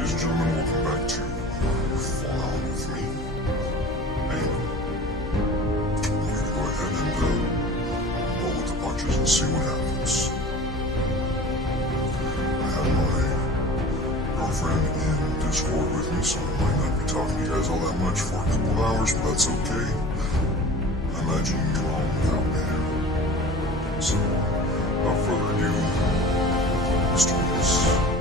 Ladies and gentlemen, welcome back to Fallout with me. And we're gonna go ahead and roll with the punches and see what happens. I have my girlfriend in Discord with me, so I might not be talking to you guys all that much for a couple of hours, but that's okay. I imagine you can get along without me here. So, without further ado, let's do this.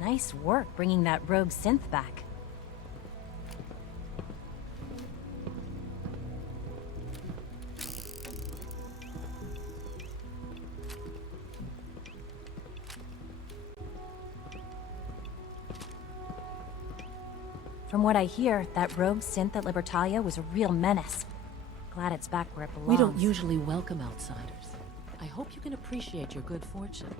Nice work bringing that rogue synth back. From what I hear, that rogue synth at Libertalia was a real menace. Glad it's back where it belongs. We don't usually welcome outsiders. I hope you can appreciate your good fortune.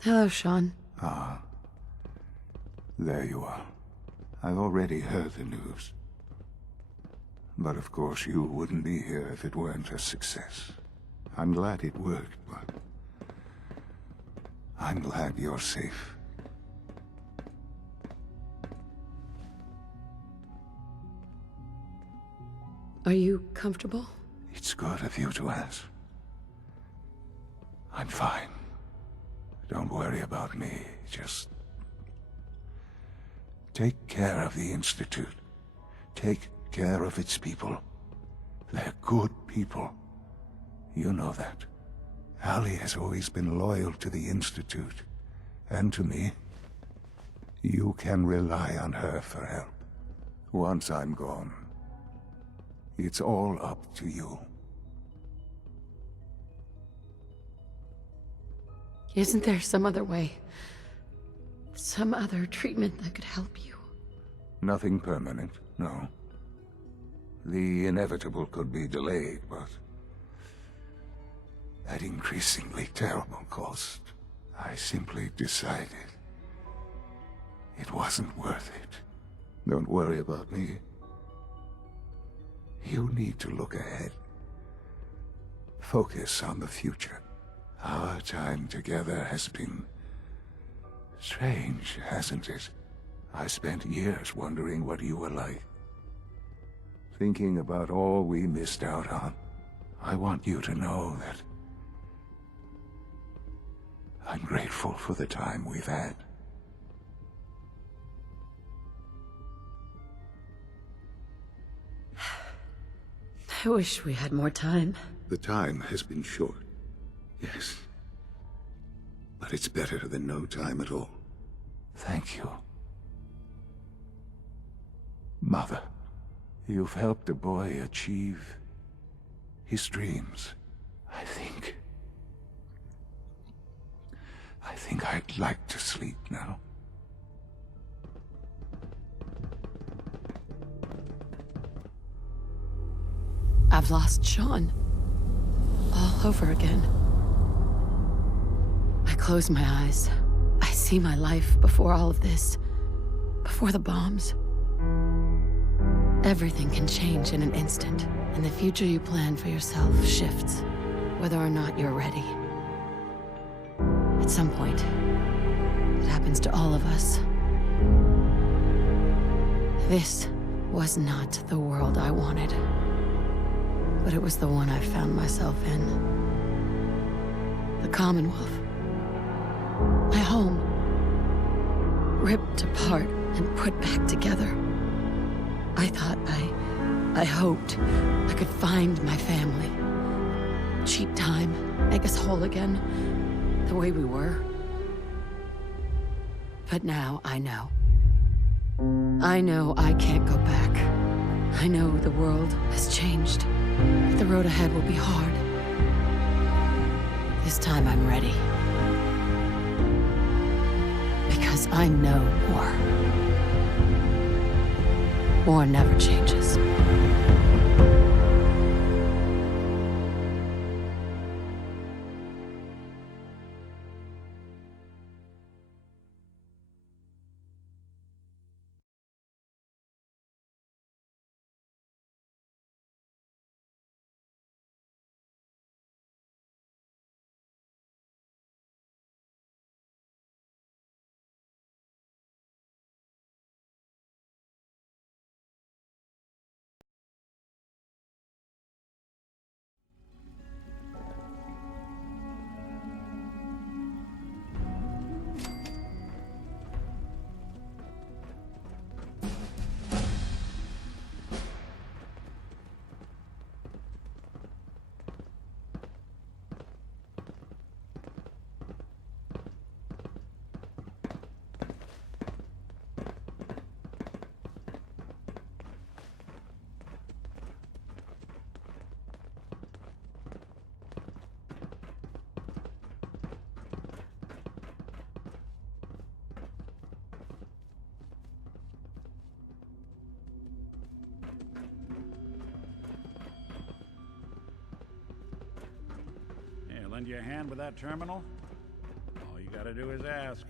Hello, Sean. Ah. There you are. I've already heard the news. But of course you wouldn't be here if it weren't a success. I'm glad it worked, but I'm glad you're safe. Are you comfortable? It's good of you to ask. I'm fine. Don't worry about me, just take care of the Institute. Take care of its people. They're good people. You know that. Allie has always been loyal to the Institute, and to me. You can rely on her for help. Once I'm gone, it's all up to you. Isn't there some other way? Some other treatment that could help you? Nothing permanent, no. The inevitable could be delayed, but at increasingly terrible cost, I simply decided it wasn't worth it. Don't worry about me. You need to look ahead. Focus on the future. Our time together has been strange, hasn't it? I spent years wondering what you were like. Thinking about all we missed out on. I want you to know that I'm grateful for the time we've had. I wish we had more time. The time has been short, yes. But it's better than no time at all. Thank you. Mother, you've helped a boy achieve his dreams. I think I'd like to sleep now. I've lost Sean. All over again. I close my eyes. I see my life before all of this. Before the bombs. Everything can change in an instant, and the future you plan for yourself shifts, whether or not you're ready. At some point, it happens to all of us. This was not the world I wanted, but it was the one I found myself in. The Commonwealth. My home. Ripped apart and put back together. I thought I hoped I could find my family. Cheat time, make us whole again, the way we were. But now I know. I know I can't go back. I know the world has changed. The road ahead will be hard. This time I'm ready. Because I know war. War never changes. Lend you a hand with that terminal? All you gotta do is ask.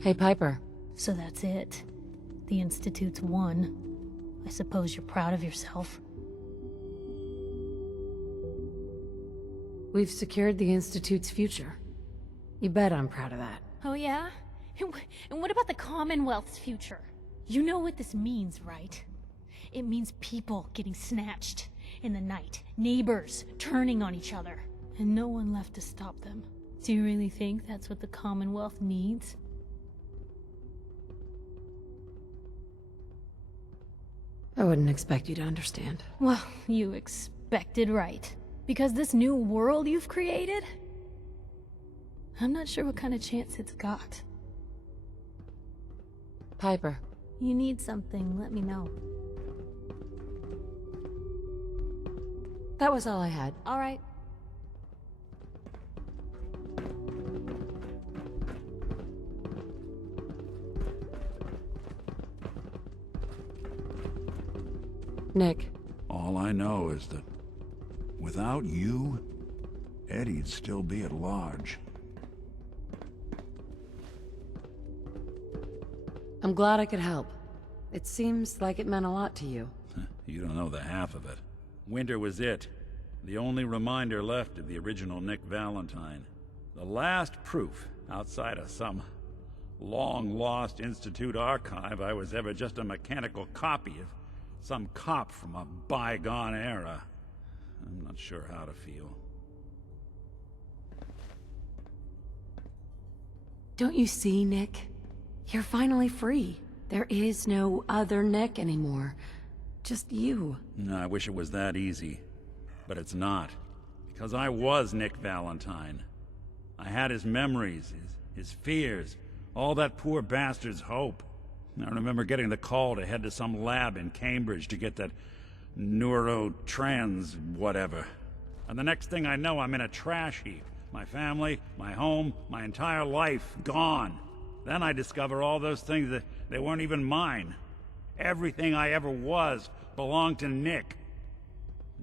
Hey, Piper. So that's it. The Institute's won. I suppose you're proud of yourself. We've secured the Institute's future. You bet I'm proud of that. Oh yeah? And what about the Commonwealth's future? You know what this means, right? It means people getting snatched in the night, neighbors turning on each other, and no one left to stop them. Do you really think that's what the Commonwealth needs? I wouldn't expect you to understand. Well, you expected right. Because this new world you've created? I'm not sure what kind of chance it's got. Piper. You need something, let me know. That was all I had. All right. Nick. All I know is that without you, Eddie'd still be at large. I'm glad I could help. It seems like it meant a lot to you. You don't know the half of it. Winter was it. The only reminder left of the original Nick Valentine. The last proof, outside of some long-lost Institute archive, I was ever just a mechanical copy of some cop from a bygone era. I'm not sure how to feel. Don't you see, Nick? You're finally free. There is no other Nick anymore. Just you. I wish it was that easy. But it's not. Because I was Nick Valentine. I had his memories, his fears, all that poor bastard's hope. I remember getting the call to head to some lab in Cambridge to get that neurotrans whatever. And the next thing I know, I'm in a trash heap. My family, my home, my entire life, gone. Then I discover all those things that they weren't even mine. Everything I ever was belonged to Nick.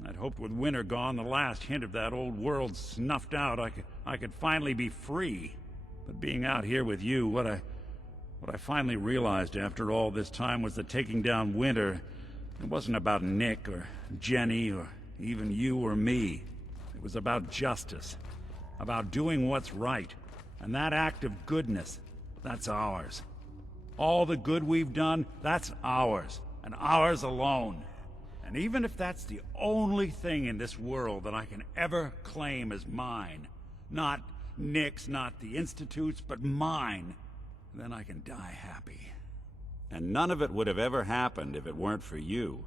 I'd hoped with Winter gone, the last hint of that old world snuffed out, I could finally be free. But being out here with you, what I finally realized after all this time was that taking down Winter, it wasn't about Nick or Jenny or even you or me. It was about justice, about doing what's right. And that act of goodness, that's ours. All the good we've done, that's ours, and ours alone. And even if that's the only thing in this world that I can ever claim as mine, not Nick's, not the Institute's, but mine, then I can die happy. And none of it would have ever happened if it weren't for you.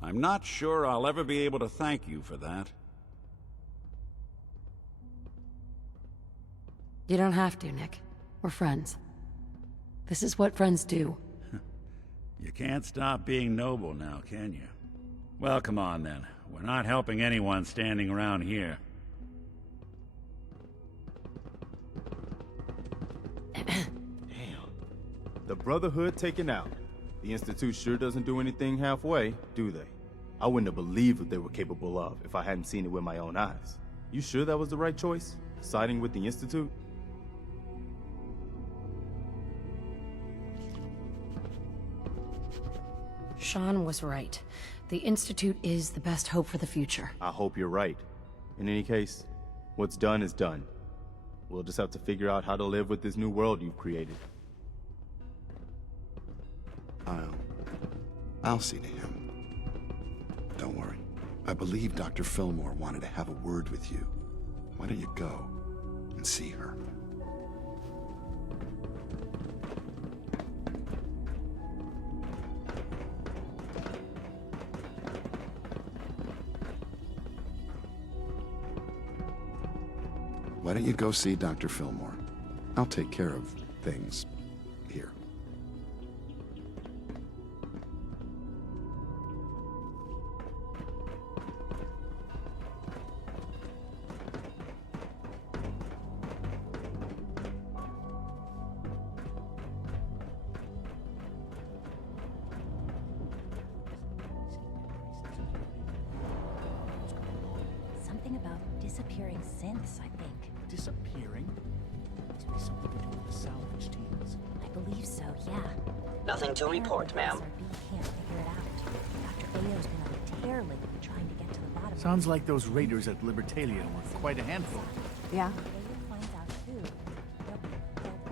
I'm not sure I'll ever be able to thank you for that. You don't have to, Nick. We're friends. This is what friends do. You can't stop being noble now, can you? Well, come on then. We're not helping anyone standing around here. Damn. The Brotherhood taken out. The Institute sure doesn't do anything halfway, do they? I wouldn't have believed what they were capable of if I hadn't seen it with my own eyes. You sure that was the right choice? Siding with the Institute? Sean was right. The Institute is the best hope for the future. I hope you're right. In any case, what's done is done. We'll just have to figure out how to live with this new world you've created. I'll see to him. Don't worry. I believe Dr. Fillmore wanted to have a word with you. Why don't you go and see her? Why don't you go see Dr. Fillmore? I'll take care of things here. Something about disappearing synths, I think. Disappearing? Must be something to do with the salvage teams. I believe so, yeah. Nothing to report, ma'am. SRB can't figure it out. Dr. Ayo's been on a tear lately trying to get to the bottom of it. Sounds like those raiders at Libertalia were quite a handful. Yeah? Ayo finds out too. They'll be deadly.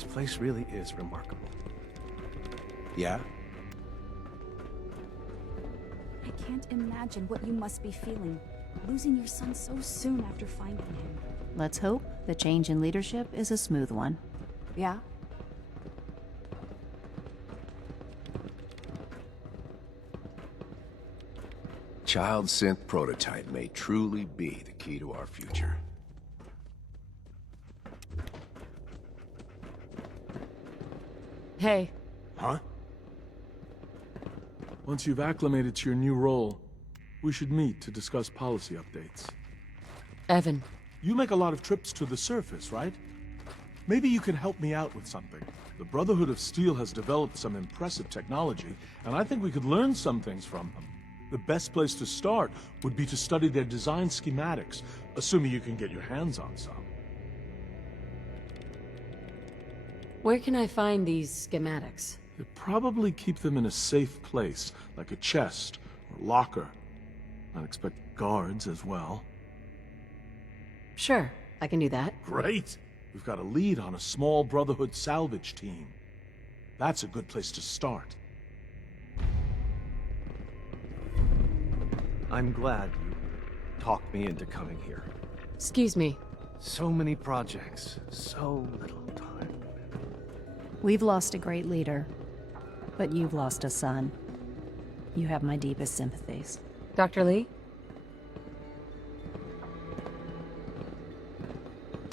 This place really is remarkable. Yeah? I can't imagine what you must be feeling, losing your son so soon after finding him. Let's hope the change in leadership is a smooth one. Yeah? Child synth prototype may truly be the key to our future. Hey. Huh? Once you've acclimated to your new role, we should meet to discuss policy updates. Evan. You make a lot of trips to the surface, right? Maybe you can help me out with something. The Brotherhood of Steel has developed some impressive technology, and I think we could learn some things from them. The best place to start would be to study their design schematics, assuming you can get your hands on some. Where can I find these schematics? You probably keep them in a safe place, like a chest or locker. I'd expect guards as well. Sure, I can do that. Great! We've got a lead on a small Brotherhood salvage team. That's a good place to start. I'm glad you talked me into coming here. Excuse me. So many projects, so little time. We've lost a great leader, but you've lost a son. You have my deepest sympathies. Dr. Lee?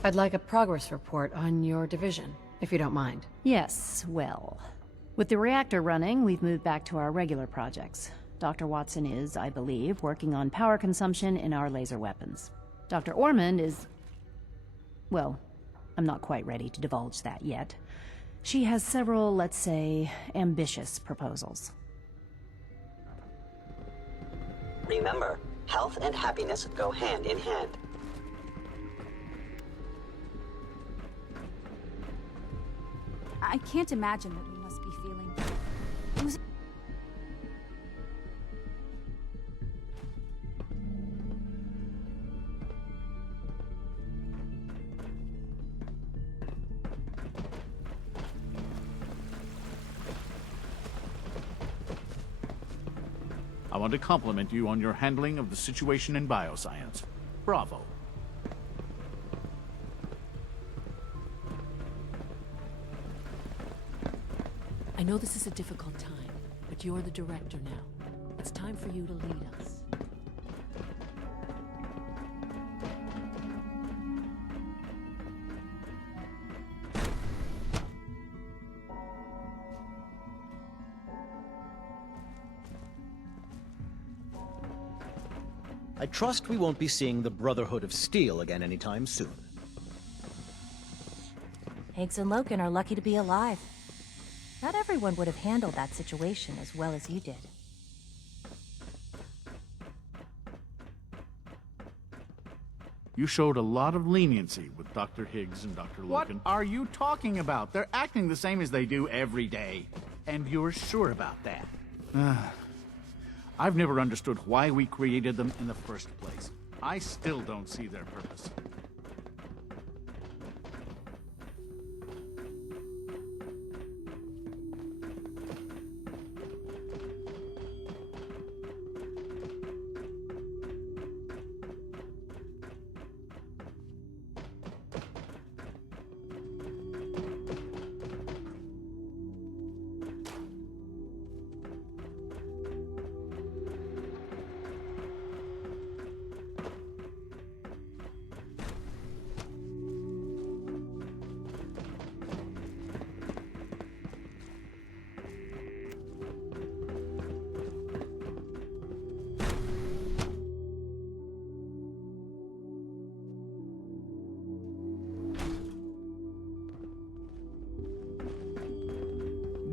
I'd like a progress report on your division, if you don't mind. Yes, well, with the reactor running, we've moved back to our regular projects. Dr. Watson is, I believe, working on power consumption in our laser weapons. Dr. Ormond is... well, I'm not quite ready to divulge that yet. She has several, let's say, ambitious proposals. Remember, health and happiness go hand in hand. I can't imagine what you must be feeling. Losing... I want to compliment you on your handling of the situation in bioscience. Bravo. I know this is a difficult time, but you're the director now. It's time for you to lead us. I trust we won't be seeing the Brotherhood of Steel again anytime soon. Higgs and Loken are lucky to be alive. Not everyone would have handled that situation as well as you did. You showed a lot of leniency with Dr. Higgs and Dr. Loken. What are you talking about? They're acting the same as they do every day. And you're sure about that? I've never understood why we created them in the first place. I still don't see their purpose.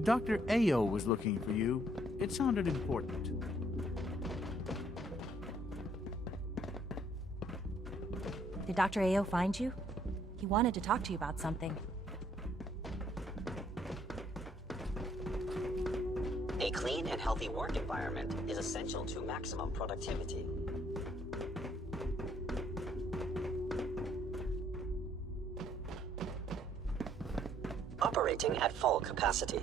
Dr. Ayo was looking for you. It sounded important. Did Dr. Ayo find you? He wanted to talk to you about something. A clean and healthy work environment is essential to maximum productivity. operating at full capacity.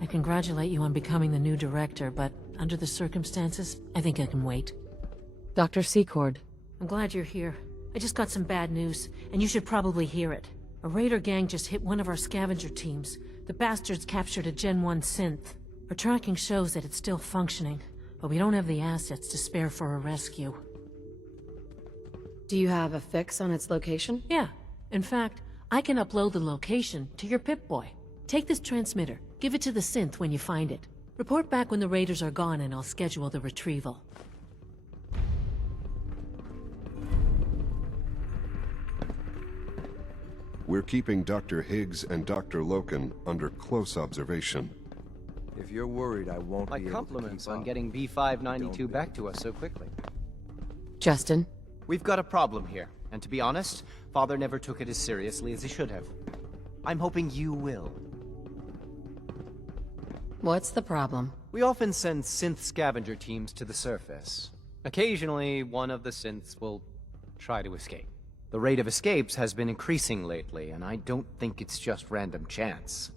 I congratulate you on becoming the new director, but under the circumstances, I think I can wait. Dr. Secord. I'm glad you're here. I just got some bad news, and you should probably hear it. A raider gang just hit one of our scavenger teams. The bastards captured a Gen 1 synth. Our tracking shows that it's still functioning, but we don't have the assets to spare for a rescue. Do you have a fix on its location? Yeah. In fact, I can upload the location to your Pip-Boy. Take this transmitter, give it to the synth when you find it. Report back when the raiders are gone and I'll schedule the retrieval. We're keeping Dr. Higgs and Dr. Loken under close observation. If you're worried I won't be able to keep compliments on up, getting B592 back to us so quickly. Justin? We've got a problem here, and to be honest, Father never took it as seriously as he should have. I'm hoping you will. What's the problem? We often send synth scavenger teams to the surface. Occasionally, one of the synths will try to escape. The rate of escapes has been increasing lately, and I don't think it's just random chance.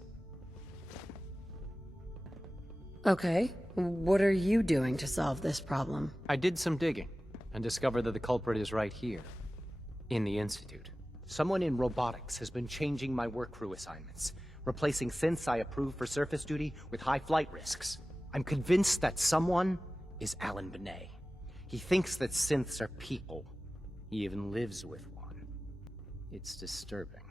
Okay, what are you doing to solve this problem? I did some digging, and discovered that the culprit is right here, in the Institute. Someone in robotics has been changing my workcrew assignments, replacing synths I approve for surface duty with high flight risks. I'm convinced that someone is Alan Benet. He thinks that synths are people. He even lives with one. It's disturbing.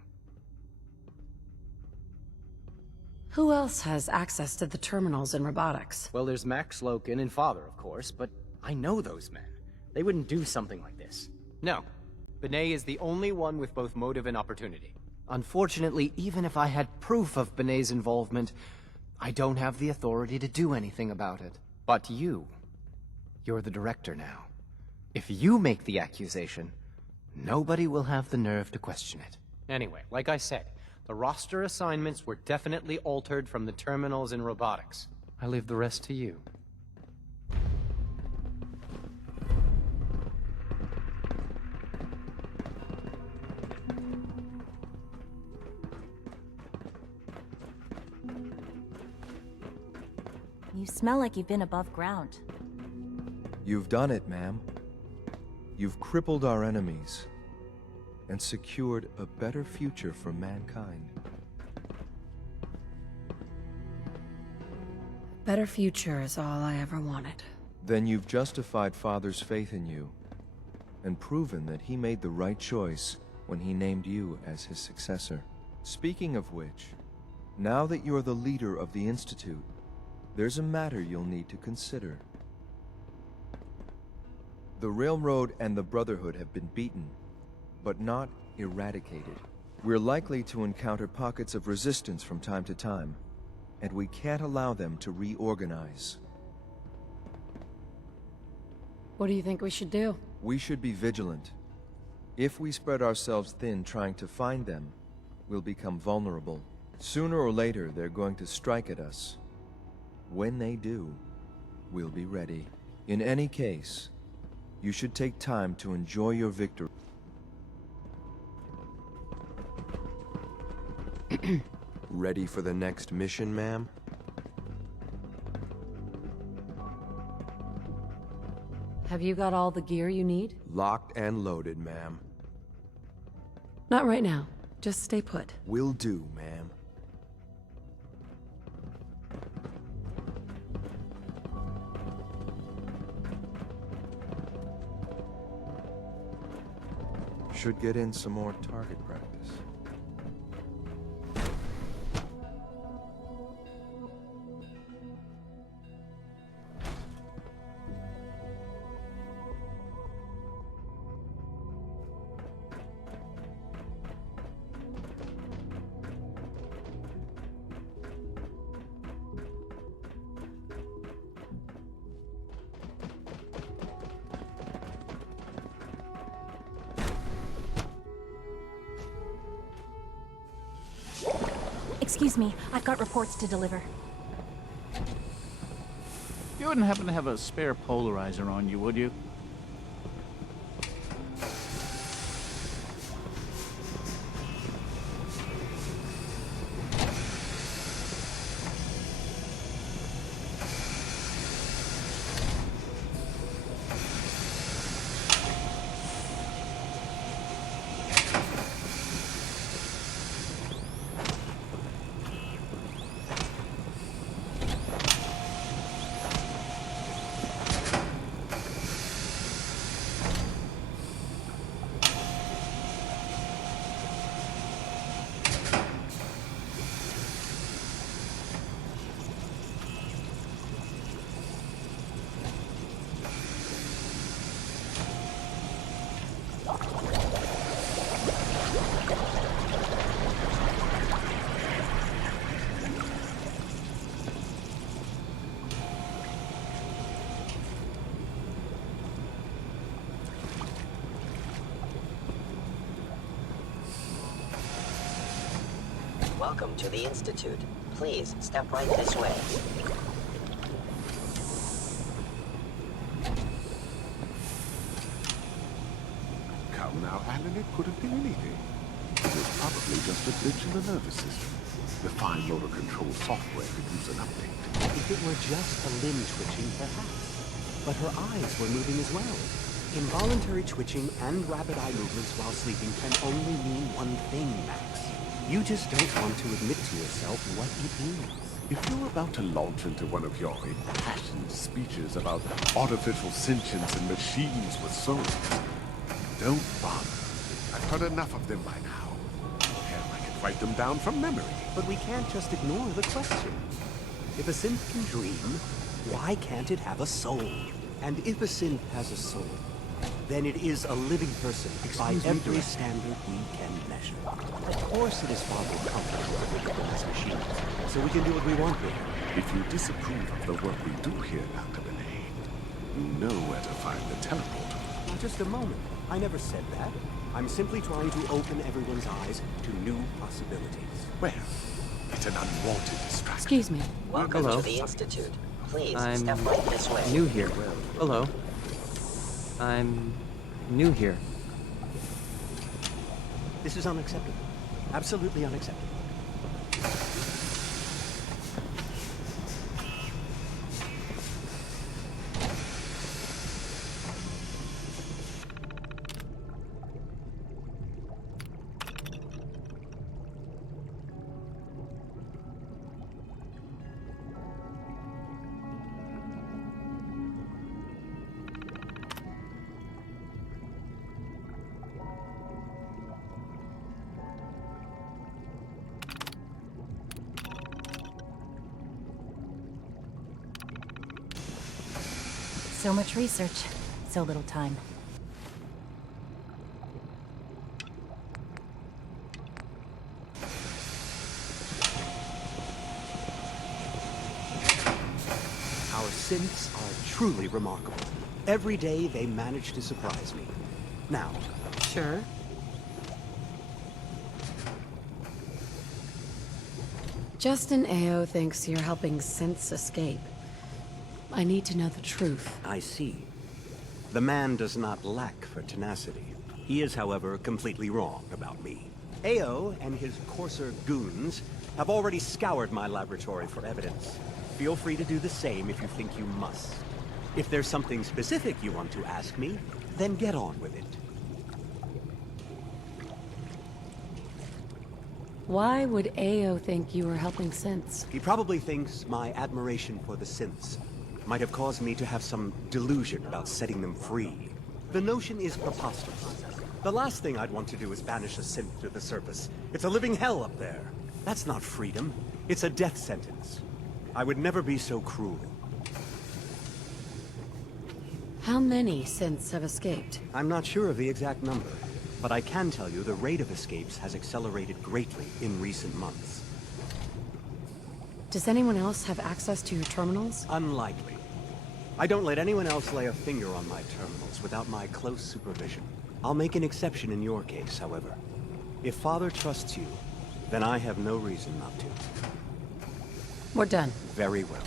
Who else has access to the terminals in robotics? Well, there's Max Loken and Father, of course, but I know those men. They wouldn't do something like this. No. Benet is the only one with both motive and opportunity. Unfortunately, even if I had proof of Benet's involvement, I don't have the authority to do anything about it. But you're the director now. If you make the accusation, nobody will have the nerve to question it. Anyway, like I said, the roster assignments were definitely altered from the terminals in robotics. I leave the rest to you. You smell like you've been above ground. You've done it, ma'am. You've crippled our enemies and secured a better future for mankind. Better future is all I ever wanted. Then you've justified Father's faith in you and proven that he made the right choice when he named you as his successor. Speaking of which, now that you're the leader of the Institute, there's a matter you'll need to consider. The Railroad and the Brotherhood have been beaten, but not eradicated. We're likely to encounter pockets of resistance from time to time, and we can't allow them to reorganize. What do you think we should do? We should be vigilant. If we spread ourselves thin trying to find them, we'll become vulnerable. Sooner or later, they're going to strike at us. When they do, we'll be ready. In any case, you should take time to enjoy your victory. Ready for the next mission, ma'am? Have you got all the gear you need? Locked and loaded, ma'am. Not right now. Just stay put. Will do, ma'am. Should get in some more target practice. Excuse me, I've got reports to deliver. You wouldn't happen to have a spare polarizer on you, would you? Welcome to the Institute. Please step right this way. Come now, Alan, it could have been anything. It was probably just a glitch in the nervous system. The fine motor control software could use an update. If it were just a limb twitching, perhaps. But her eyes were moving as well. Involuntary twitching and rapid eye movements while sleeping can only mean one thing, Max. You just don't want to admit to yourself what it is. If you're about to launch into one of your impassioned speeches about artificial sentience and machines with souls, don't bother. I've heard enough of them by now. Hell, I can write them down from memory. But we can't just ignore the question. If a synth can dream, why can't it have a soul? And if a synth has a soul, then it is a living person by every standard we can measure. Of course it is far more comfortable to think of them as machines, so we can do what we want with them. If you disapprove of the work we do here, Dr. Benet, you know where to find the teleporter. Now, just a moment. I never said that. I'm simply trying to open everyone's eyes to new possibilities. Well, it's an unwanted distraction. Excuse me. Welcome Hello. to the Institute. Please I'm step right this way. new here. Hello. I'm new here. This is unacceptable. Absolutely unacceptable. So much research, so little time. Our synths are truly remarkable. Every day they manage to surprise me. Now. Sure. Justin A.O. thinks you're helping synths escape. I need to know the truth. I see. The man does not lack for tenacity. He is, however, completely wrong about me. AO and his coarser goons have already scoured my laboratory for evidence. Feel free to do the same if you think you must. If there's something specific you want to ask me, then get on with it. Why would A.O. think you were helping synths? He probably thinks my admiration for the synths might have caused me to have some delusion about setting them free. The notion is preposterous. The last thing I'd want to do is banish a synth to the surface. It's a living hell up there. That's not freedom. It's a death sentence. I would never be so cruel. How many synths have escaped? I'm not sure of the exact number, but I can tell you the rate of escapes has accelerated greatly in recent months. Does anyone else have access to your terminals? Unlikely. I don't let anyone else lay a finger on my terminals without my close supervision. I'll make an exception in your case, however. If Father trusts you, Then I have no reason not to. We're done. Very well.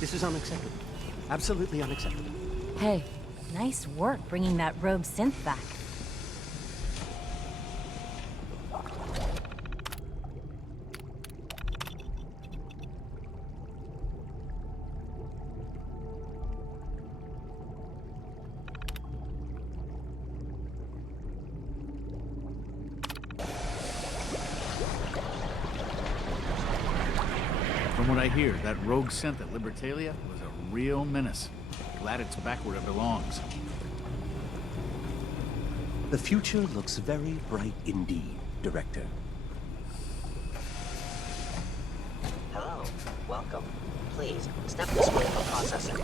This is unacceptable. Absolutely unacceptable. Hey, nice work bringing that rogue synth back. From what I hear, that rogue synth at Libertalia was a real menace. Glad it's back where it belongs. The future looks very bright indeed, Director. Hello. Welcome. Please, step this way for processing.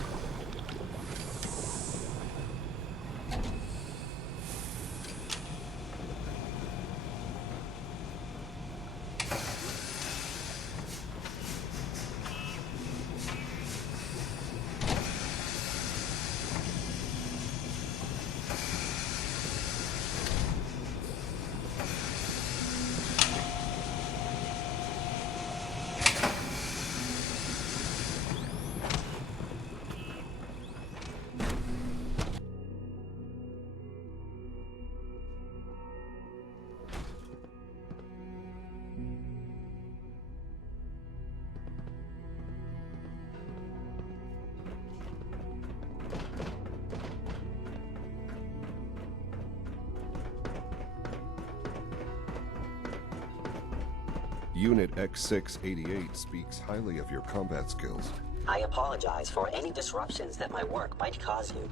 Unit X688 speaks highly of your combat skills. I apologize for any disruptions that my work might cause you.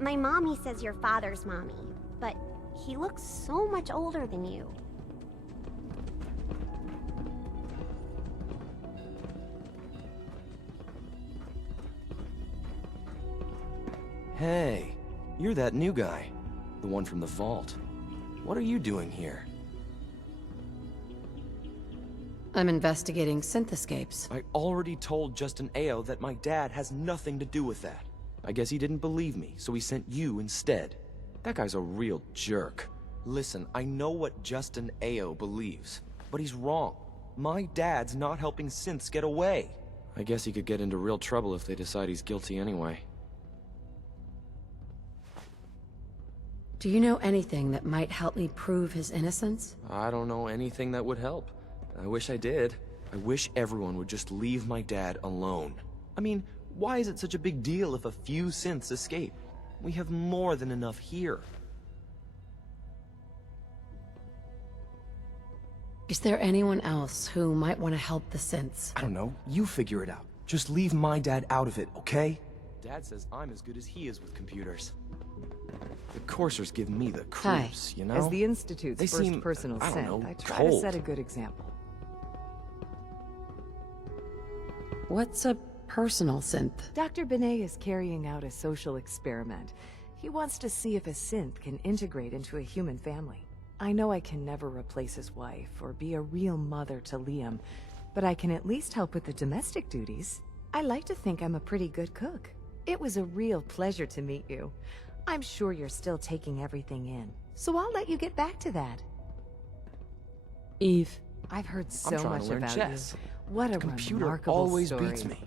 My mommy says your father's mommy, but he looks so much older than you. Hey, you're that new guy. The one from the vault. What are you doing here? I'm investigating synth escapes. I already told Justin Ao that my dad has nothing to do with that. I guess he didn't believe me, so he sent you instead. That guy's a real jerk. Listen, I know what Justin Ao believes, but he's wrong. My dad's not helping synths get away. I guess he could get into real trouble if they decide he's guilty anyway. Do you know anything that might help me prove his innocence? I don't know anything that would help. I wish I did. I wish everyone would just leave my dad alone. I mean, why is it such a big deal if a few synths escape? We have more than enough here. Is there anyone else who might want to help the synths? I don't know. You figure it out. Just leave my dad out of it, okay? Dad says I'm as good as he is with computers. The coursers give me the creeps, you know? As the Institute's They first seem, personal I don't synth, know, I try cold. to set a good example. What's a personal synth? Dr. Benet is carrying out a social experiment. He wants to see if a synth can integrate into a human family. I know I can never replace his wife or be a real mother to Liam, but I can at least help with the domestic duties. I like to think I'm a pretty good cook. It was a real pleasure to meet you. I'm sure you're still taking everything in, so I'll let you get back to that. Eve. I've heard I'm so trying much to learn about chess. you. What a Computer remarkable always story. beats me.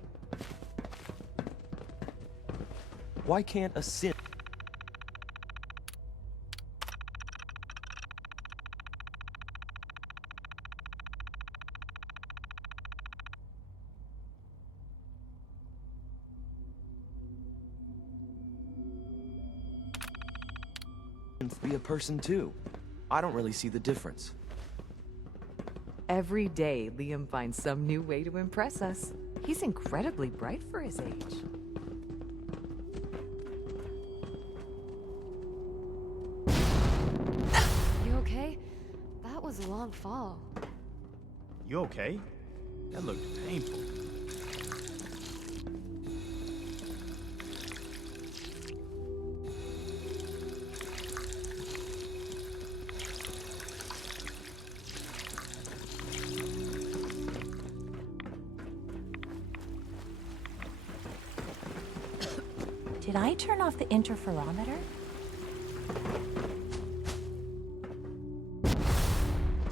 Why can't a synth be a person too? I don't really see the difference. Every day, Liam finds some new way to impress us. He's incredibly bright for his age. You okay? That was a long fall. You okay? That looked painful. Did I turn off the interferometer?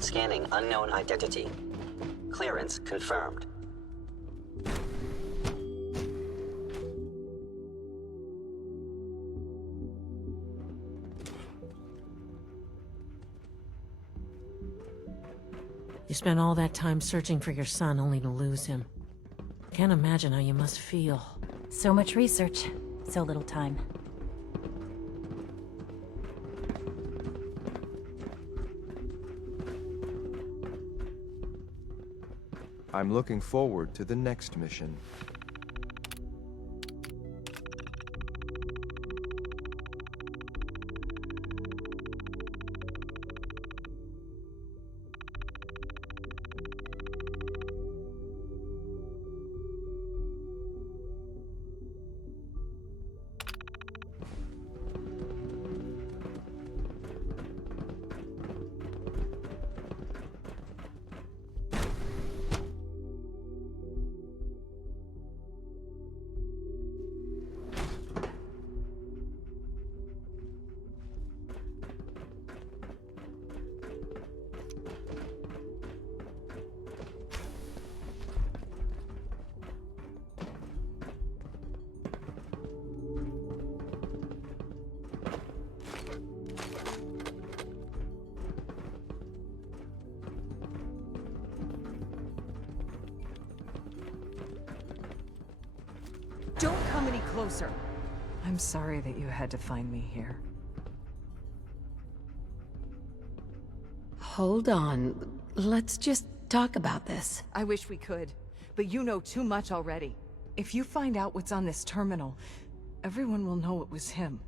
Scanning unknown identity. Clearance confirmed. You spent all that time searching for your son only to lose him. Can't imagine how you must feel. So much research, so little time. I'm looking forward to the next mission. Don't come any closer. I'm sorry that you had to find me here. Hold on. Let's just talk about this. I wish we could, but you know too much already. If you find out what's on this terminal, everyone will know it was him.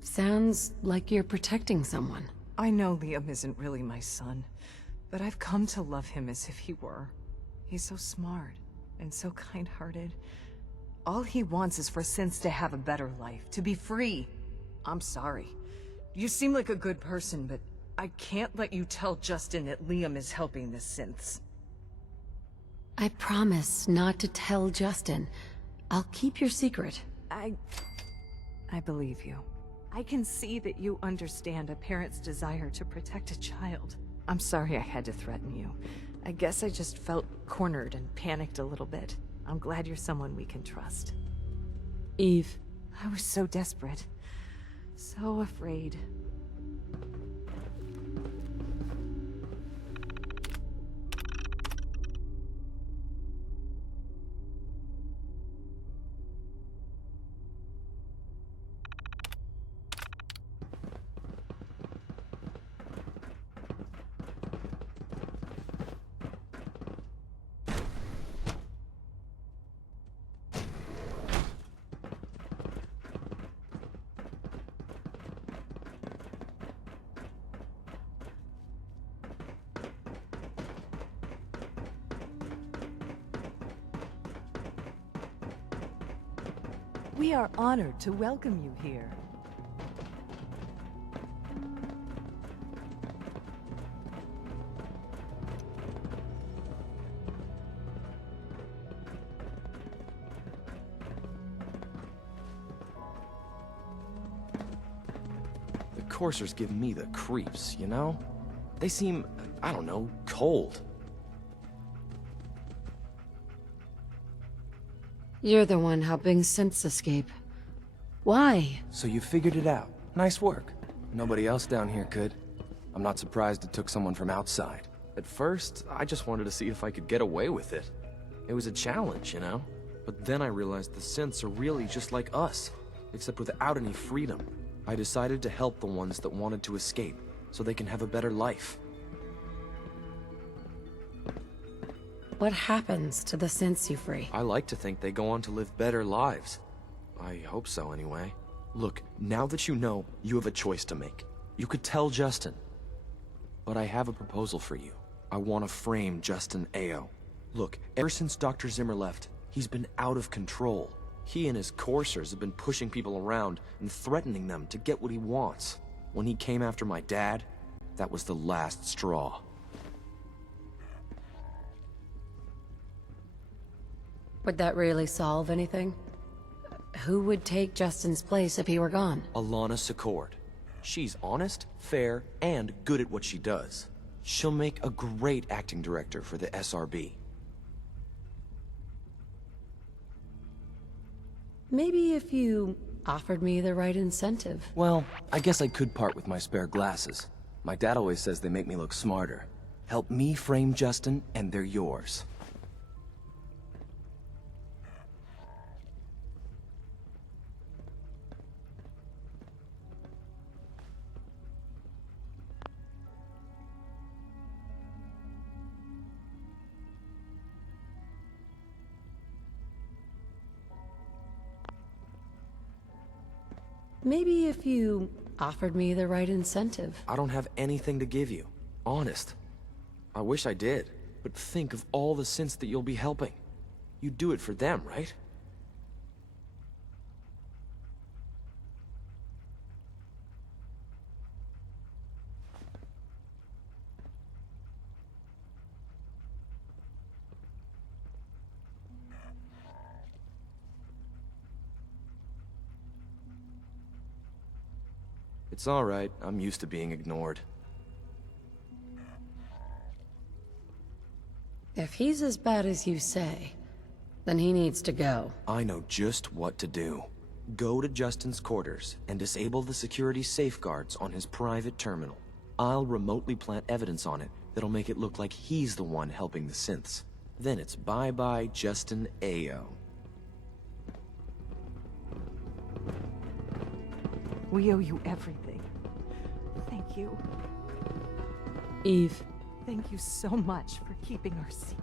Sounds like you're protecting someone. I know Liam isn't really my son, but I've come to love him as if he were. He's so smart and so kind-hearted. All he wants is for synths to have a better life, to be free. I'm sorry. You seem like a good person, but I can't let you tell Justin that Liam is helping the synths. I promise not to tell Justin. I'll keep your secret. I believe you. I can see that you understand a parent's desire to protect a child. I'm sorry I had to threaten you. I guess I just felt cornered and panicked a little bit. I'm glad you're someone we can trust. Eve. I was so desperate. So afraid. We are honored to welcome you here. The coursers give me the creeps, you know? They seem, I don't know, cold. You're the one helping synths escape. Why? So you figured it out. Nice work. Nobody else down here could. I'm not surprised it took someone from outside. At first, I just wanted to see if I could get away with it. It was a challenge, you know? But then I realized the synths are really just like us, except without any freedom. I decided to help the ones that wanted to escape, so they can have a better life. What happens to the synths you free? I like to think they go on to live better lives. I hope so, anyway. Look, now that you know, you have a choice to make. You could tell Justin. But I have a proposal for you. I want to frame Justin Ao. Look, ever since Dr. Zimmer left, he's been out of control. He and his coursers have been pushing people around and threatening them to get what he wants. When he came after my dad, that was the last straw. Would that really solve anything? Who would take Justin's place if he were gone? Alana Secord. She's honest, fair, and good at what she does. She'll make a great acting director for the SRB. Maybe if you offered me the right incentive. Well, I guess I could part with my spare glasses. My dad always says they make me look smarter. Help me frame Justin, and they're yours. Maybe if you offered me the right incentive. I don't have anything to give you. Honest. I wish I did. But think of all the synths that you'll be helping. You do it for them, right? It's all right. I'm used to being ignored. If he's as bad as you say, then he needs to go. I know just what to do. Go to Justin's quarters and disable the security safeguards on his private terminal. I'll remotely plant evidence on it that'll make it look like he's the one helping the synths. Then it's bye-bye Justin Ao. We owe you everything. Thank you. Eve. Thank you so much for keeping our secret.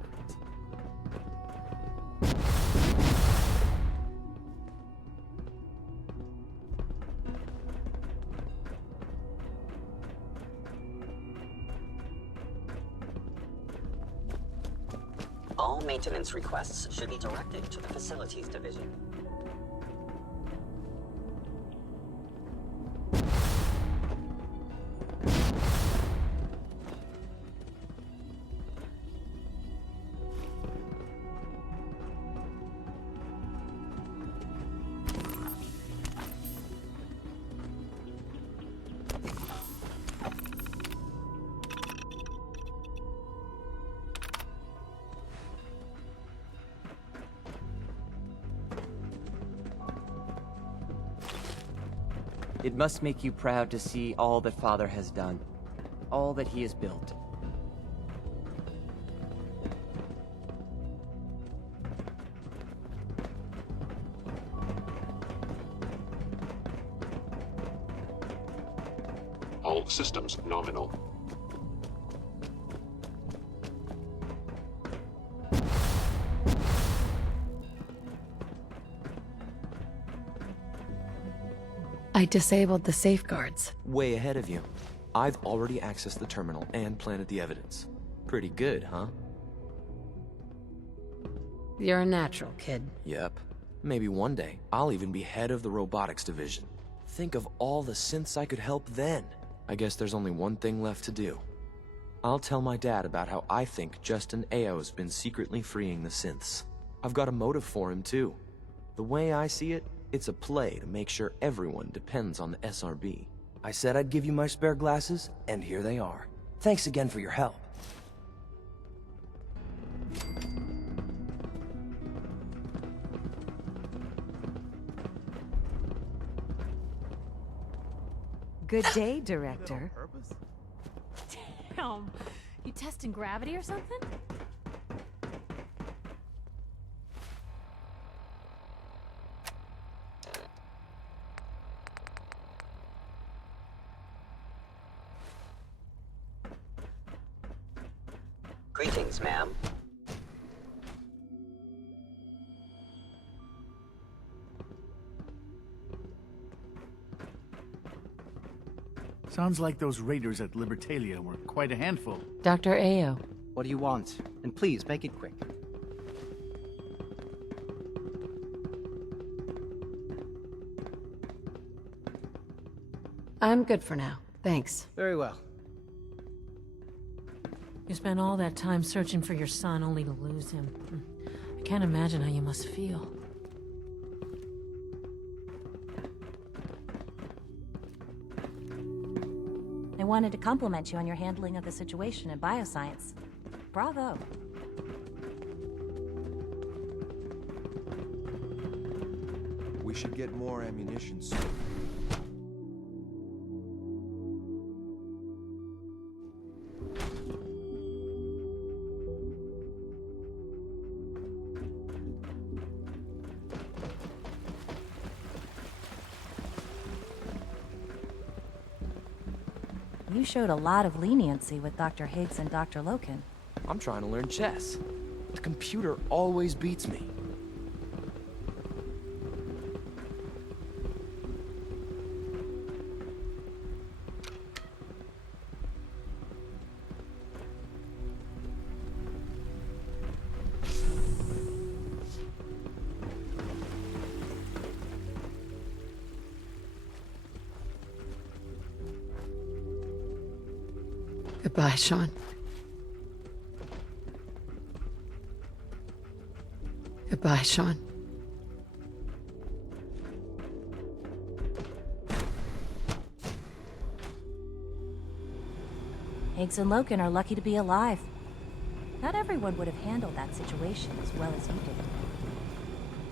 All maintenance requests should be directed to the Facilities Division. It must make you proud to see all that Father has done, all that he has built. All systems nominal. I disabled the safeguards. Way ahead of you. I've already accessed the terminal and planted the evidence. Pretty good, huh? You're a natural, kid. Yep. Maybe one day, I'll even be head of the robotics division. Think of all the synths I could help then. I guess there's only one thing left to do. I'll tell my dad about how I think Justin Ao's been secretly freeing the synths. I've got a motive for him, too. The way I see it, it's a play to make sure everyone depends on the SRB. I said I'd give you my spare glasses, and here they are. Thanks again for your help. Good day, Director. Damn. You testing gravity or something? Greetings, ma'am. Sounds like those raiders at Libertalia were quite a handful. Dr. Ao. What do you want? And please, make it quick. I'm good for now. Thanks. Very well. You spent all that time searching for your son only to lose him. I can't imagine how you must feel. I wanted to compliment you on your handling of the situation in bioscience. Bravo. We should get more ammunition soon. You showed a lot of leniency with Dr. Higgs and Dr. Loken. I'm trying to learn chess. The computer always beats me. Goodbye, Sean. Goodbye, Sean. Higgs and Loken are lucky to be alive. Not everyone would have handled that situation as well as you did.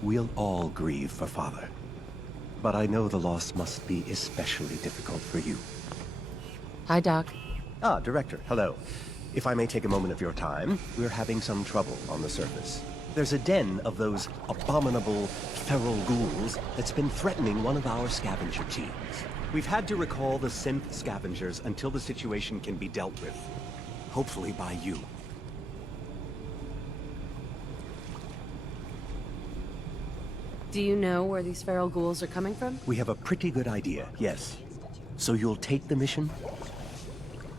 We'll all grieve for Father. But I know the loss must be especially difficult for you. Hi, Doc. Ah, Director, hello. If I may take a moment of your time, we're having some trouble on the surface. There's a den of those abominable feral ghouls that's been threatening one of our scavenger teams. We've had to recall the synth scavengers until the situation can be dealt with. Hopefully by you. Do you know where these feral ghouls are coming from? We have a pretty good idea, yes. So you'll take the mission?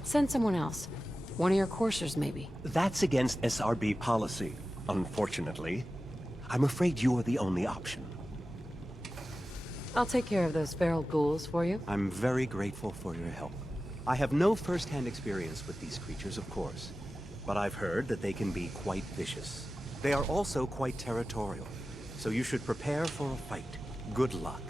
Send someone else. One of your coursers, maybe. That's against SRB policy, unfortunately. I'm afraid you're the only option. I'll take care of those feral ghouls for you. I'm very grateful for your help. I have no first-hand experience with these creatures, of course, but I've heard that they can be quite vicious. They are also quite territorial, so you should prepare for a fight. Good luck.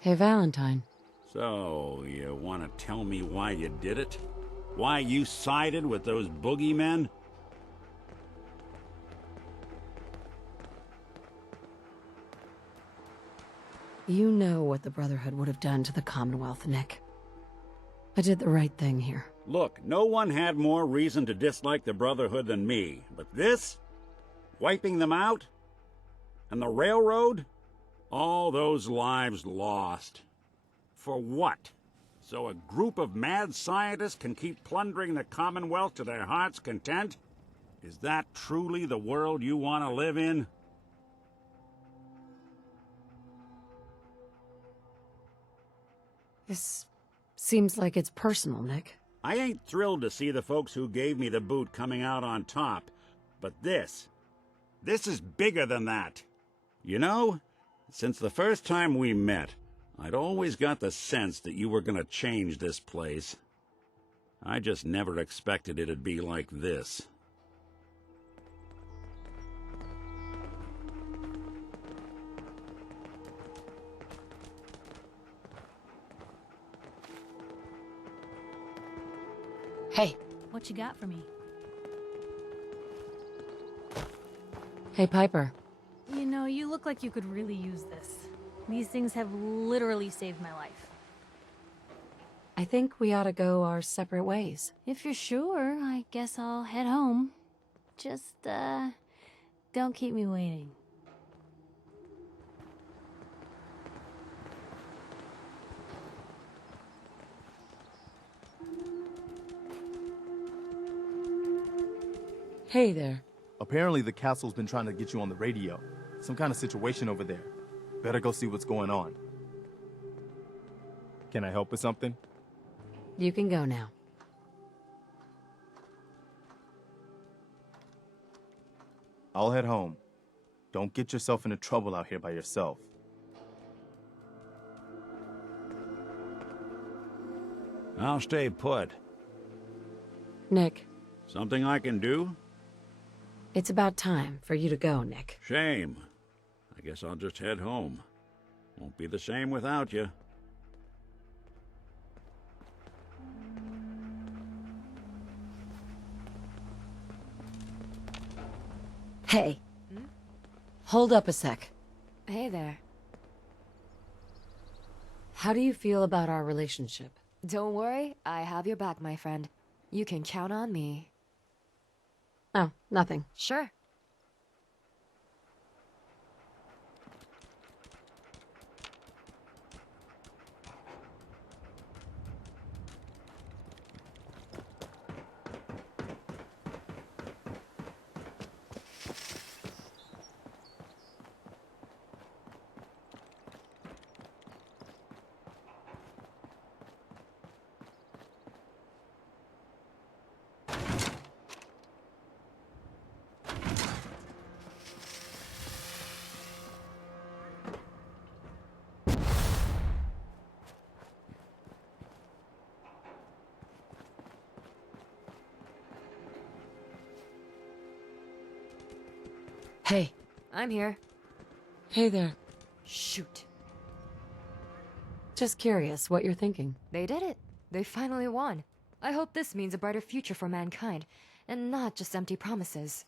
Hey, Valentine. So, you want to tell me why you did it? Why you sided with those boogeymen? You know what the Brotherhood would have done to the Commonwealth, Nick. I did the right thing here. Look, no one had more reason to dislike the Brotherhood than me. But this? Wiping them out? And the railroad? All those lives lost. For what? So a group of mad scientists can keep plundering the Commonwealth to their heart's content? Is that truly the world you want to live in? This seems like it's personal, Nick. I ain't thrilled to see the folks who gave me the boot coming out on top. But this is bigger than that. You know, since the first time we met, I'd always got the sense that you were gonna change this place. I just never expected it'd be like this. Hey. What you got for me? Hey, Piper. You know, you look like you could really use this. These things have literally saved my life. I think we ought to go our separate ways. If you're sure, I guess I'll head home. Just, don't keep me waiting. Hey there. Apparently the castle's been trying to get you on the radio. Some kind of situation over there. Better go see what's going on. Can I help with something? You can go now. I'll head home. Don't get yourself into trouble out here by yourself. I'll stay put. Nick. Something I can do? It's about time for you to go, Nick. Shame. I guess I'll just head home. Won't be the same without you. Hey. Hold up a sec. Hey there. How do you feel about our relationship? Don't worry, I have your back, my friend. You can count on me. Oh, nothing. Sure. Hey. I'm here. Hey there. Shoot. Just curious what you're thinking. They did it. They finally won. I hope this means a brighter future for mankind, and not just empty promises.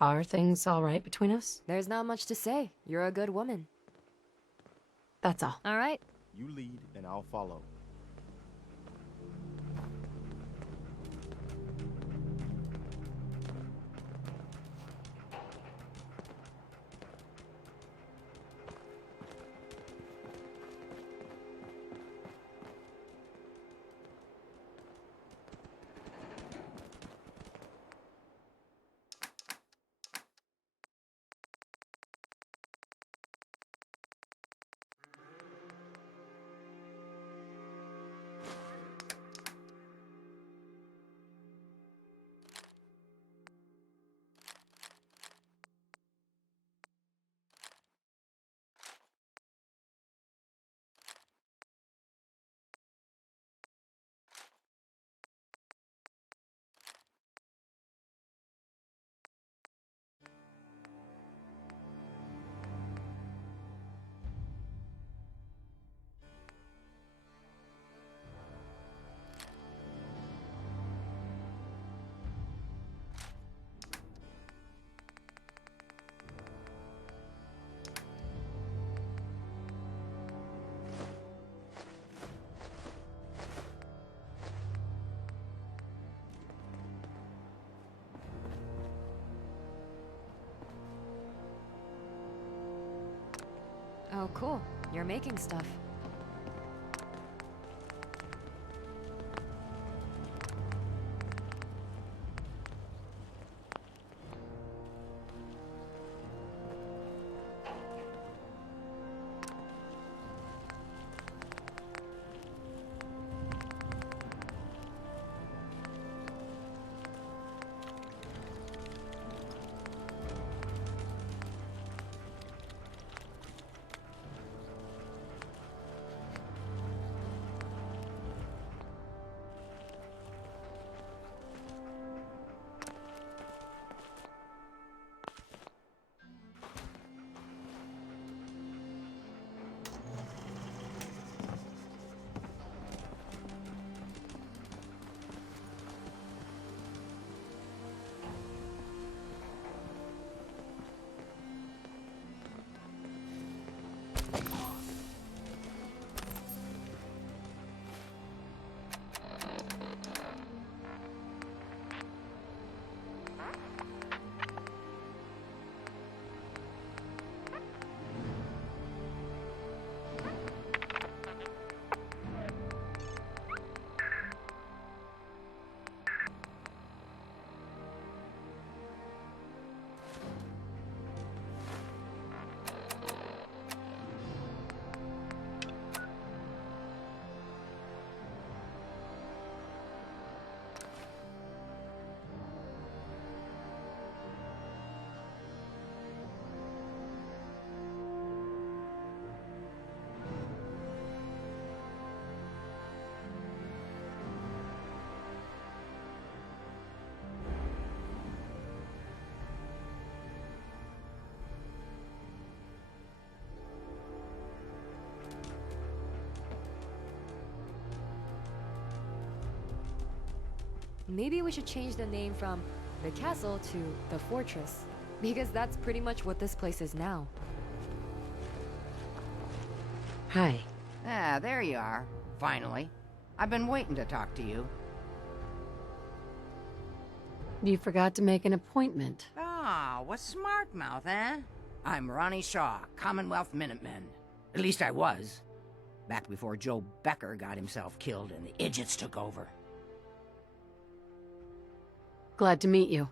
Are things all right between us? There's not much to say. You're a good woman. That's all. All right. You lead and I'll follow. Oh, cool. You're making stuff. Maybe we should change the name from the castle to the fortress, because that's pretty much what this place is now. Hi. Ah, there you are. Finally. I've been waiting to talk to you. You forgot to make an appointment. Ah, what's smart mouth, eh? I'm Ronnie Shaw, Commonwealth Minutemen. At least I was. Back before Joe Becker got himself killed and the idiots took over. Glad to meet you.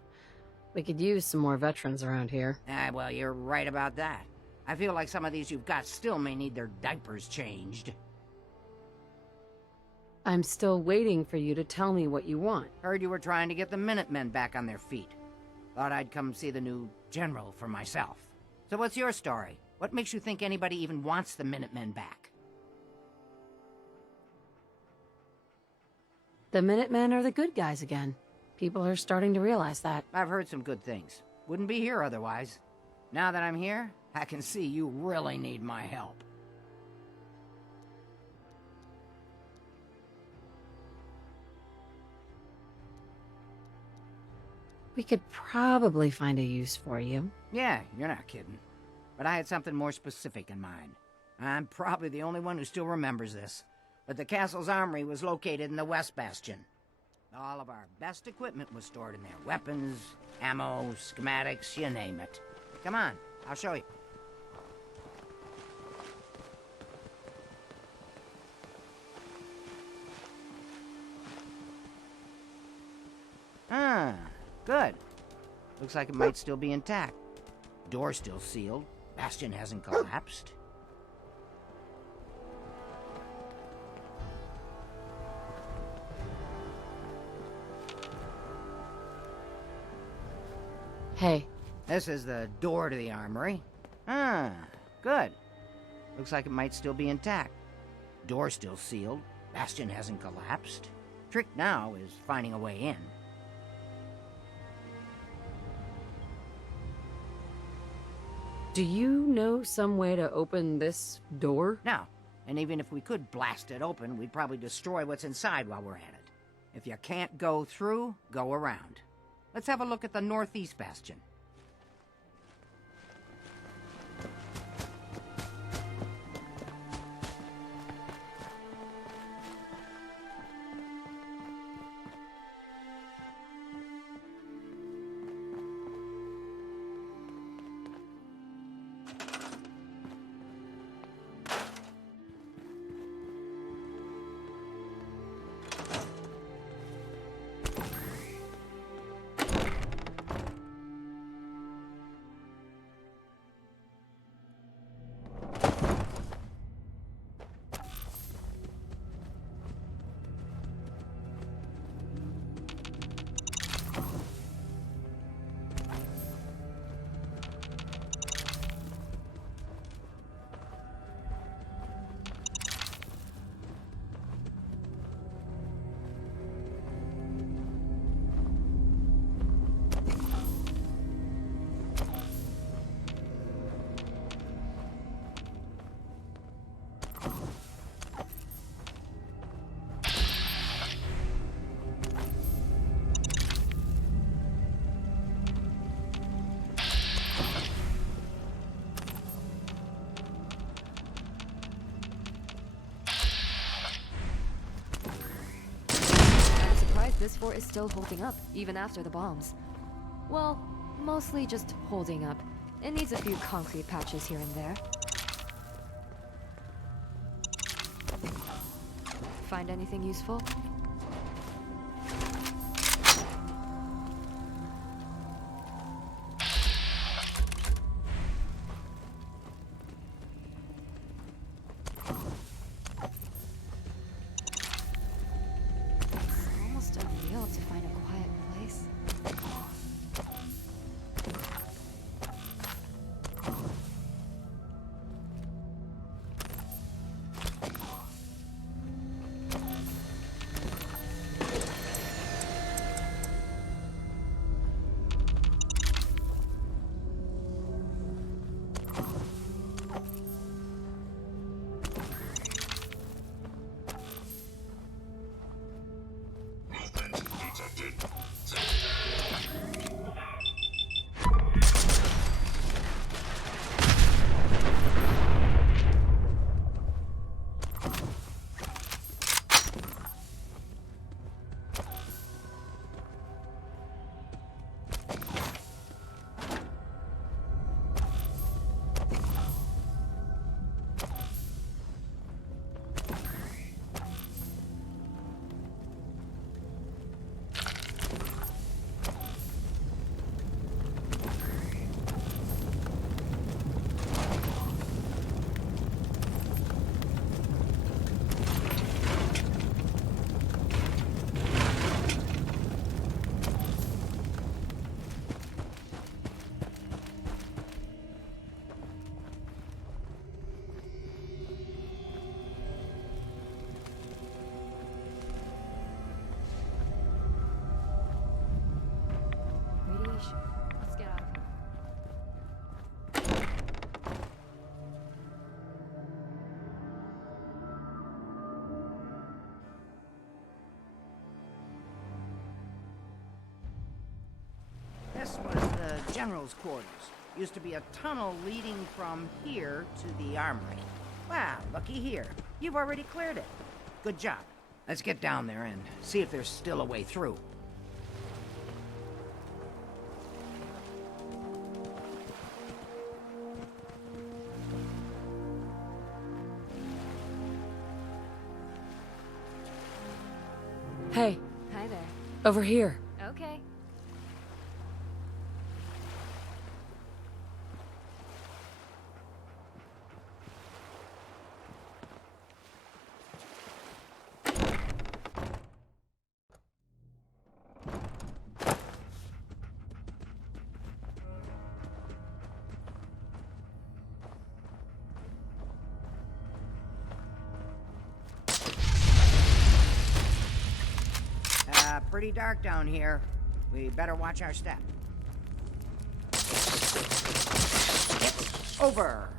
We could use some more veterans around here. Ah, well, you're right about that. I feel like some of these you've got still may need their diapers changed. I'm still waiting for you to tell me what you want. Heard you were trying to get the Minutemen back on their feet. Thought I'd come see the new general for myself. So what's your story? What makes you think anybody even wants the Minutemen back? The Minutemen are the good guys again. People are starting to realize that. I've heard some good things. Wouldn't be here otherwise. Now that I'm here, I can see you really need my help. We could probably find a use for you. Yeah, you're not kidding. But I had something more specific in mind. I'm probably the only one who still remembers this. But the castle's armory was located in the West Bastion. All of our best equipment was stored in there. Weapons, ammo, schematics, you name it. Come on, I'll show you. Ah, good. Looks like it might still be intact. Door's still sealed. Bastion hasn't collapsed. Hey. This is the door to the armory. Ah, good. Looks like it might still be intact. Door's still sealed. Bastion hasn't collapsed. Trick now is finding a way in. Do you know some way to open this door? No. And even if we could blast it open, we'd probably destroy what's inside while we're at it. If you can't go through, go around. Let's have a look at the northeast bastion. this fort is still holding up, even after the bombs. Well, mostly just holding up. It needs a few concrete patches here and there. Find anything useful? Let's get out of here. This was the general's quarters. Used to be a tunnel leading from here to the armory. Wow, looky here. You've already cleared it. Good job. Let's get down there and see if there's still a way through. Hey. Hi there. Over here. Okay. Pretty dark down here. We better watch our step. Over!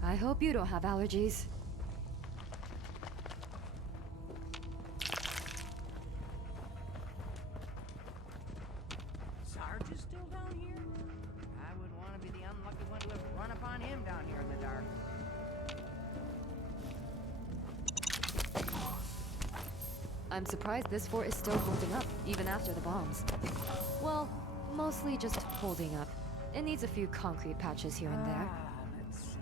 I hope you don't have allergies. Sarge is still down here? I would want to be the unlucky one to have run upon him down here in the dark. I'm surprised this fort is still holding up, even after the bombs. Well, mostly just holding up. It needs a few concrete patches here and there. Let's see.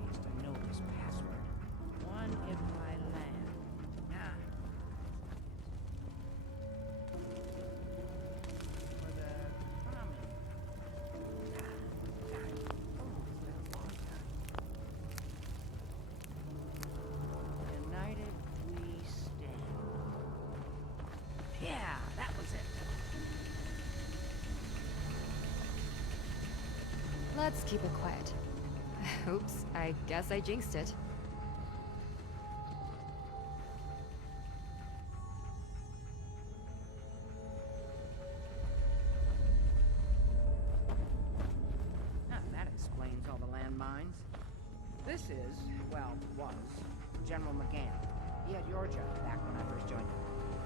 Needs to know this password. One if I land. Ah. For the United we stand. Yeah, that was it. Let's keep it quiet. Oops, I guess I jinxed it. That explains on mines. This is, well, was, General McGann. He had your job back when I first joined him.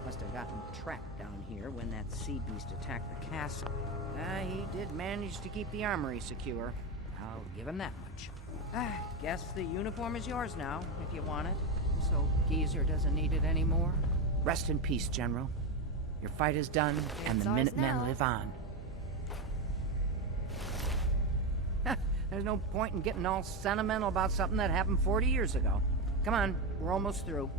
Must have gotten trapped down here when that sea beast attacked the castle. He did manage to keep the armory secure. I'll give him that much. Guess the uniform is yours now, if you want it. So Geezer doesn't need it anymore. Rest in peace, General. Your fight is done, and the Minutemen live on. There's no point in getting all sentimental about something that happened 40 years ago. Come on, we're almost through.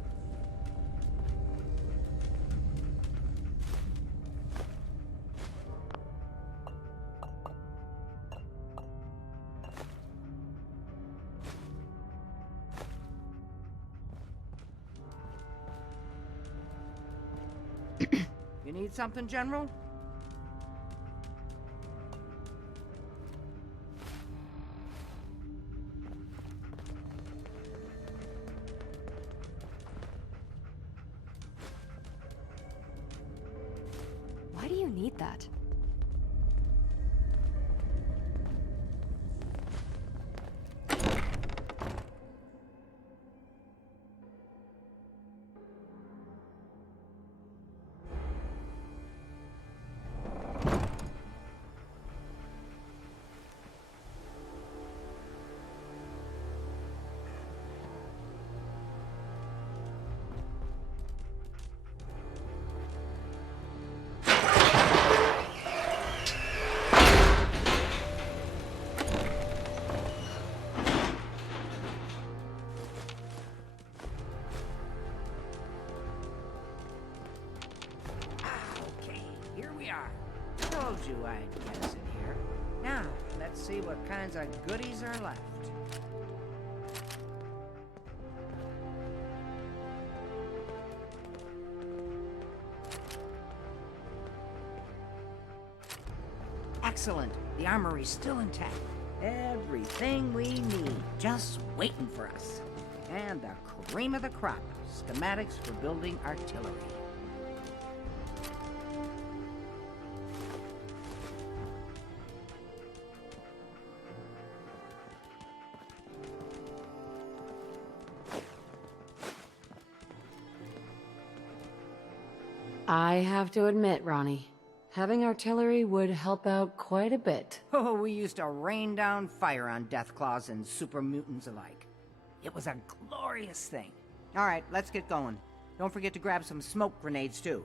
You need something, General? Why do you need that? Told you I'd get us in here. Now, let's see what kinds of goodies are left. Excellent. The armory's still intact. Everything we need, just waiting for us. And the cream of the crop, schematics for building artillery. I have to admit, Ronnie, having artillery would help out quite a bit. Oh, we used to rain down fire on Deathclaws and super mutants alike. It was a glorious thing. All right, let's get going. Don't forget to grab some smoke grenades, too.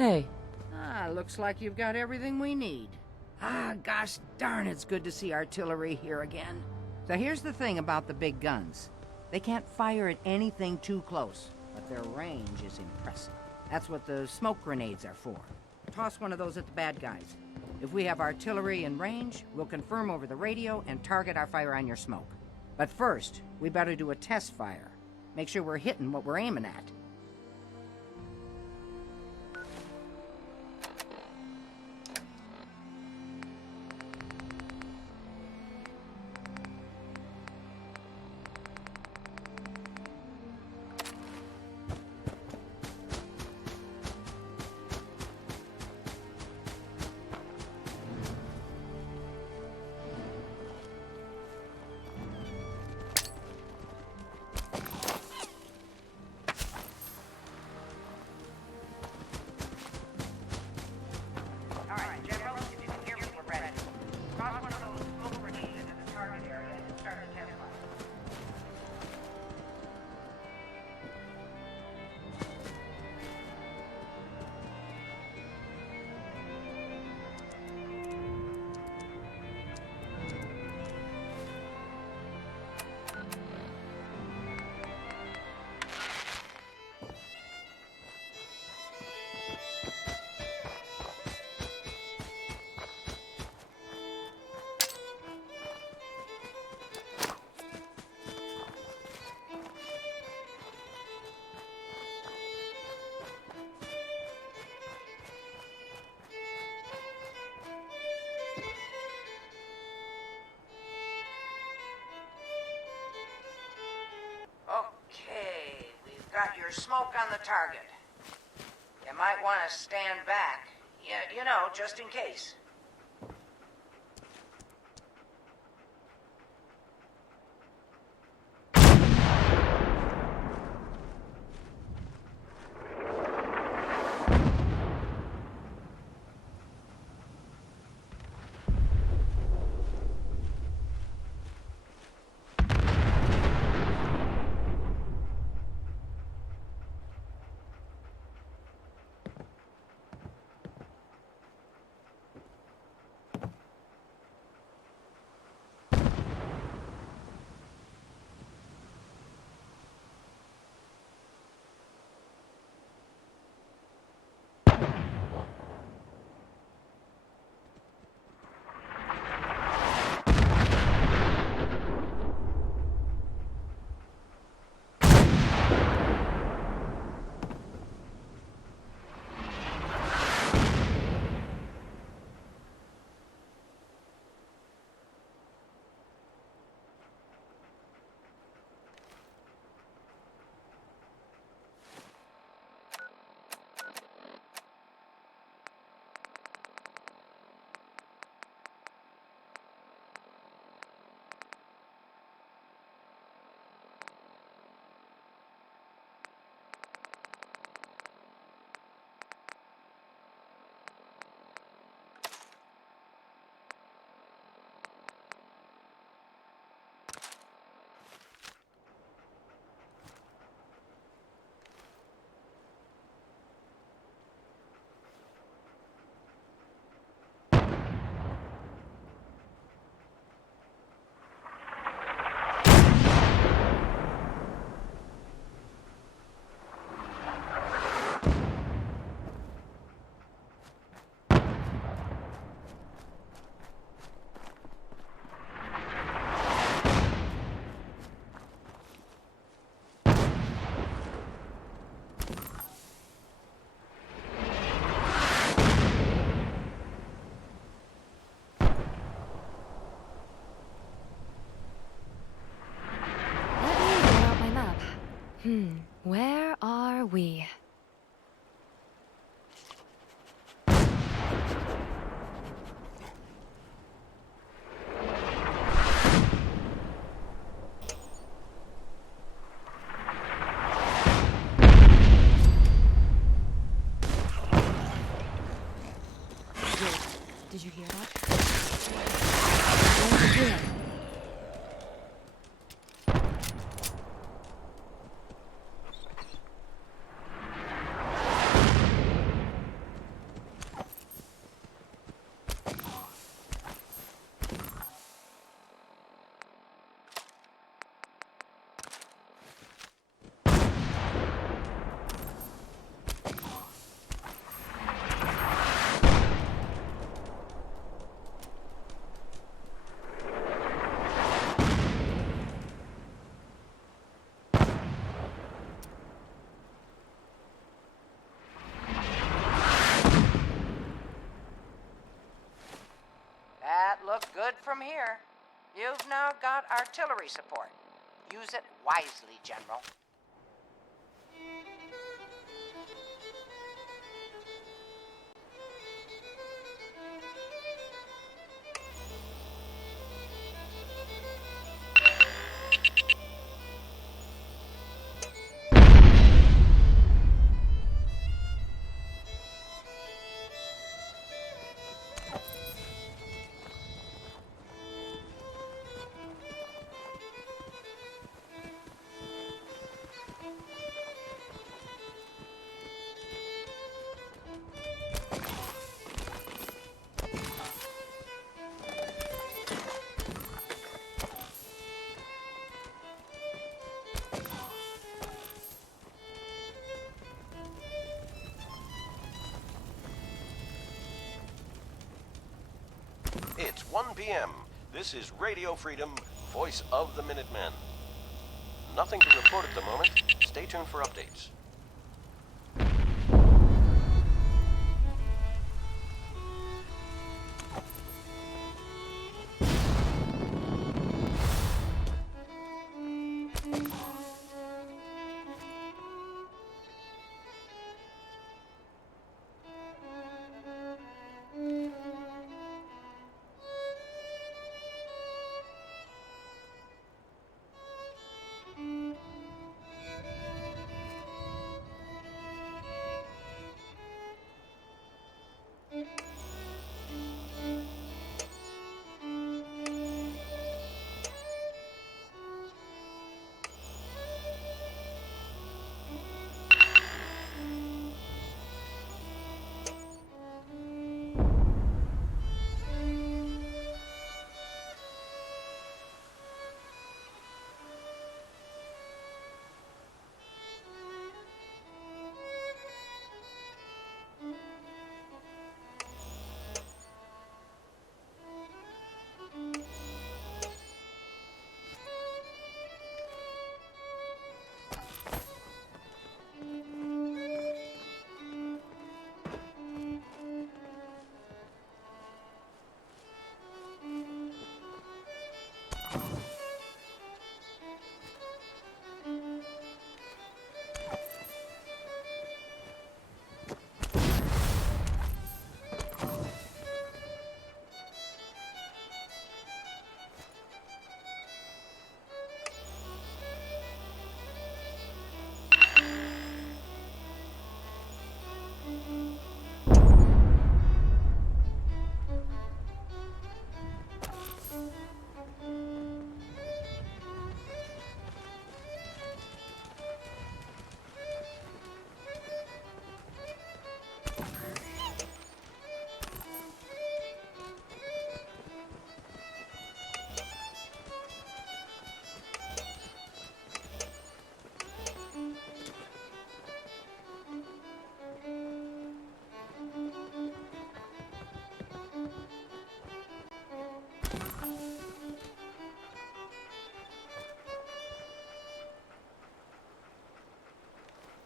Hey. Looks like you've got everything we need. Gosh darn, it's good to see artillery here again. So here's the thing about the big guns. They can't fire at anything too close, but their range is impressive. That's what the smoke grenades are for. Toss one of those at the bad guys. If we have artillery in range, we'll confirm over the radio and target our fire on your smoke. But first, we better do a test fire. Make sure we're hitting what we're aiming at. Got your smoke on the target. You might want to stand back. You know, just in case. Where are we? Did you hear that? Over here. artillery support. Use it wisely, General. It's 1 p.m. This is Radio Freedom, voice of the Minutemen. Nothing to report at the moment. Stay tuned for updates.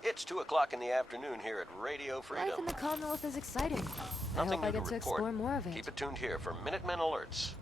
It's 2 o'clock in the afternoon here at Radio Freedom. Life in the Commonwealth is exciting. I Nothing hope I new get to report. explore more of it. Keep it tuned here for Minutemen alerts.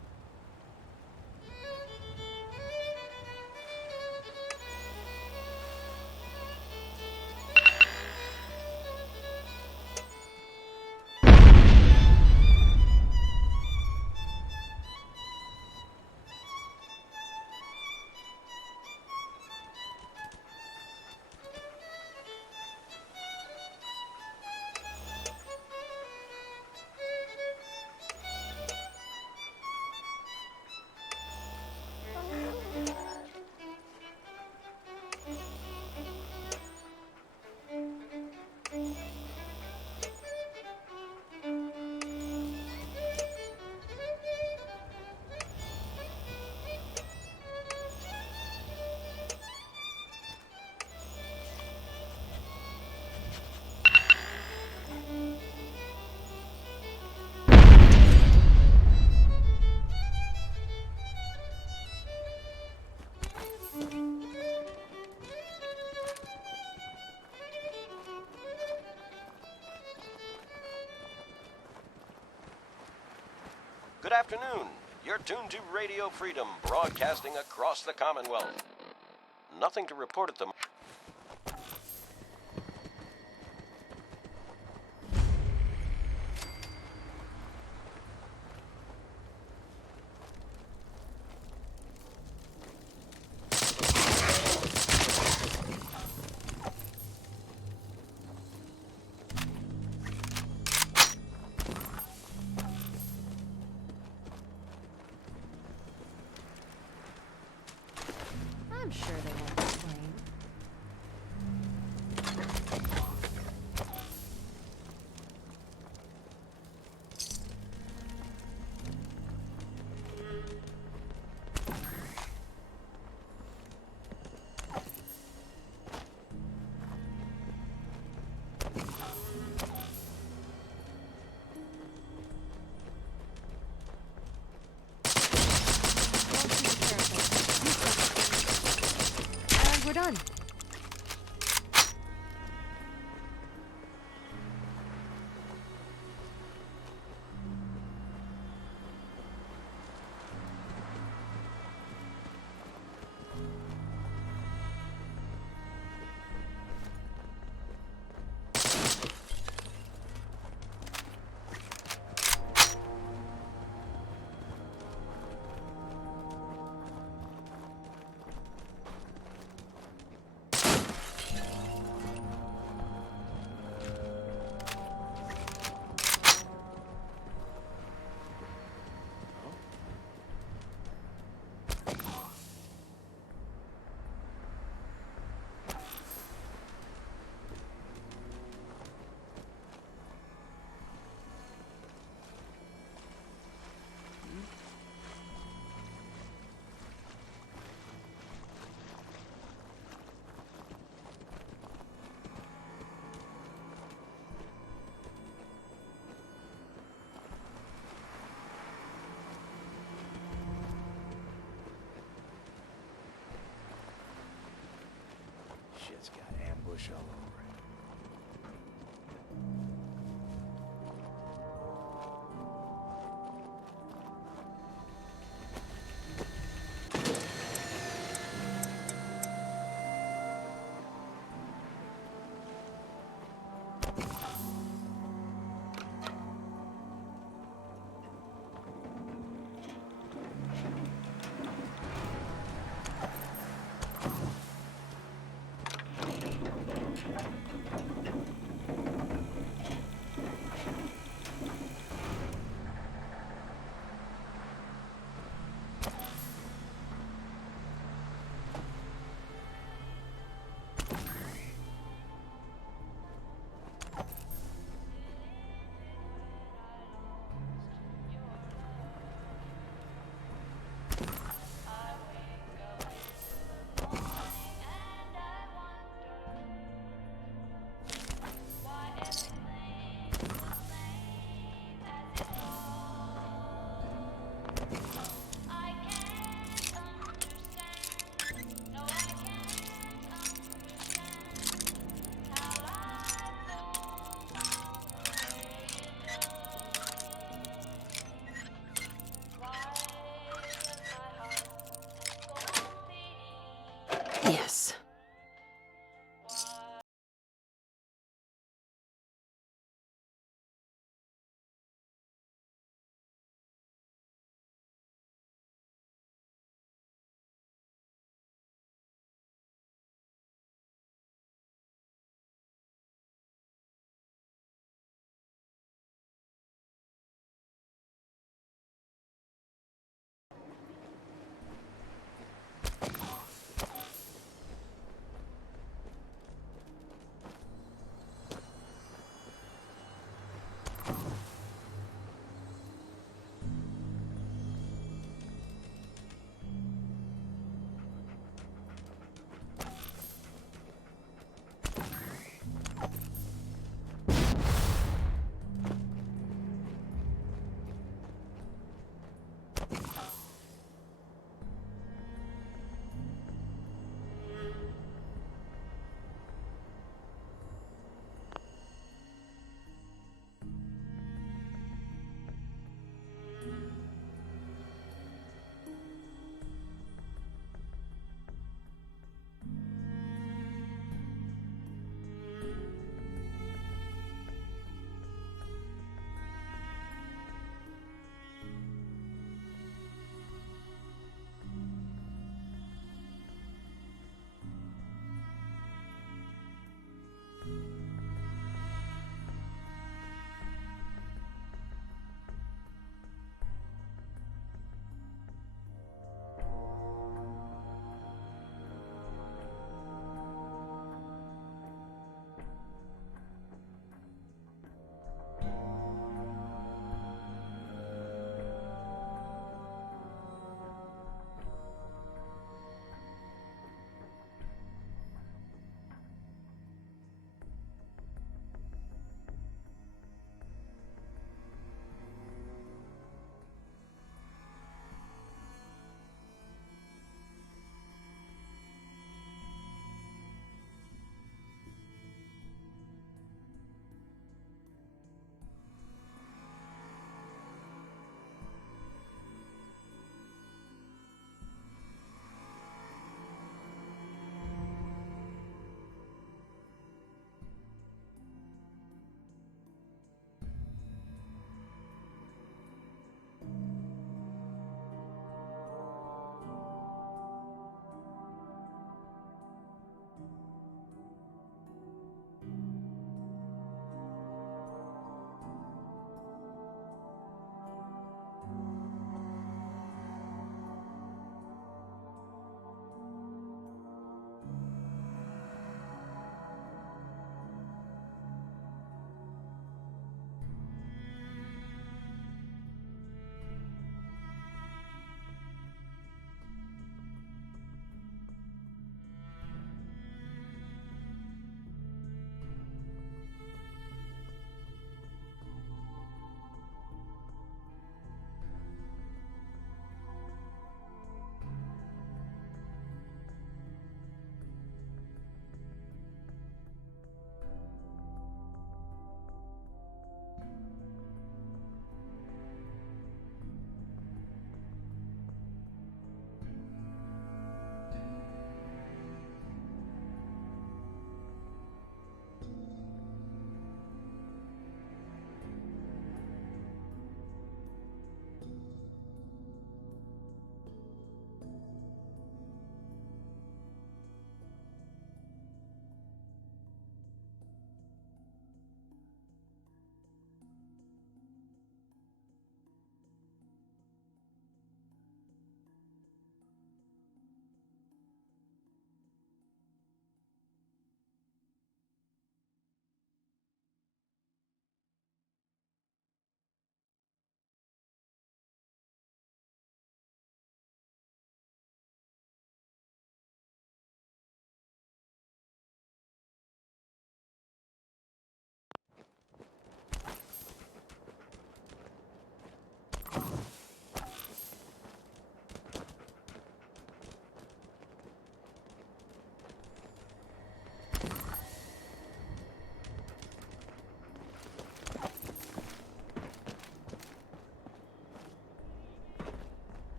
Good afternoon. You're tuned to Radio Freedom, broadcasting across the Commonwealth. Nothing to report at the moment. I'm sure they won't complain. And we're done. Shit's got ambush all over it. Yes.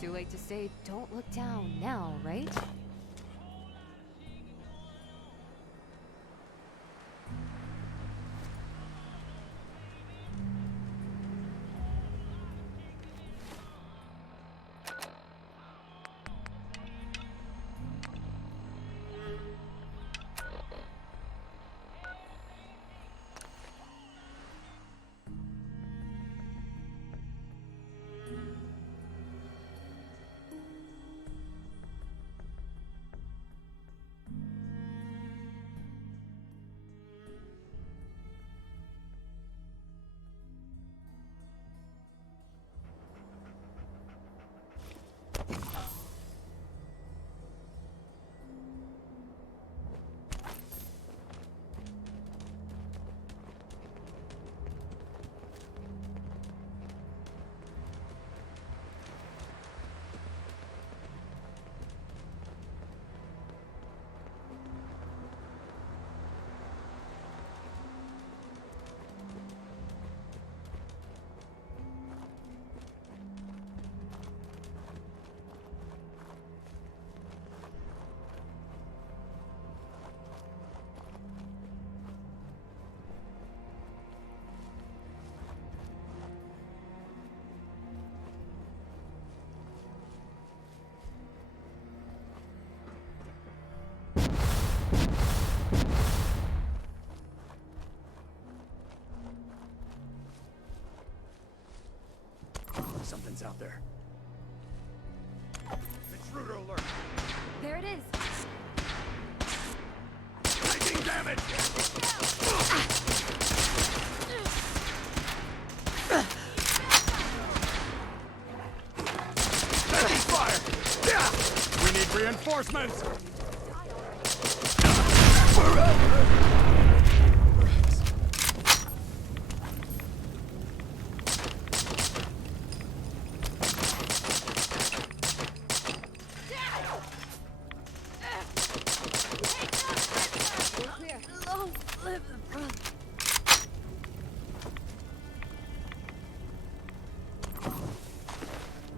Too late to say, don't look down now, right? Something's out there. Intruder alert! There it is! Taking damage! Taking fire! We need reinforcements!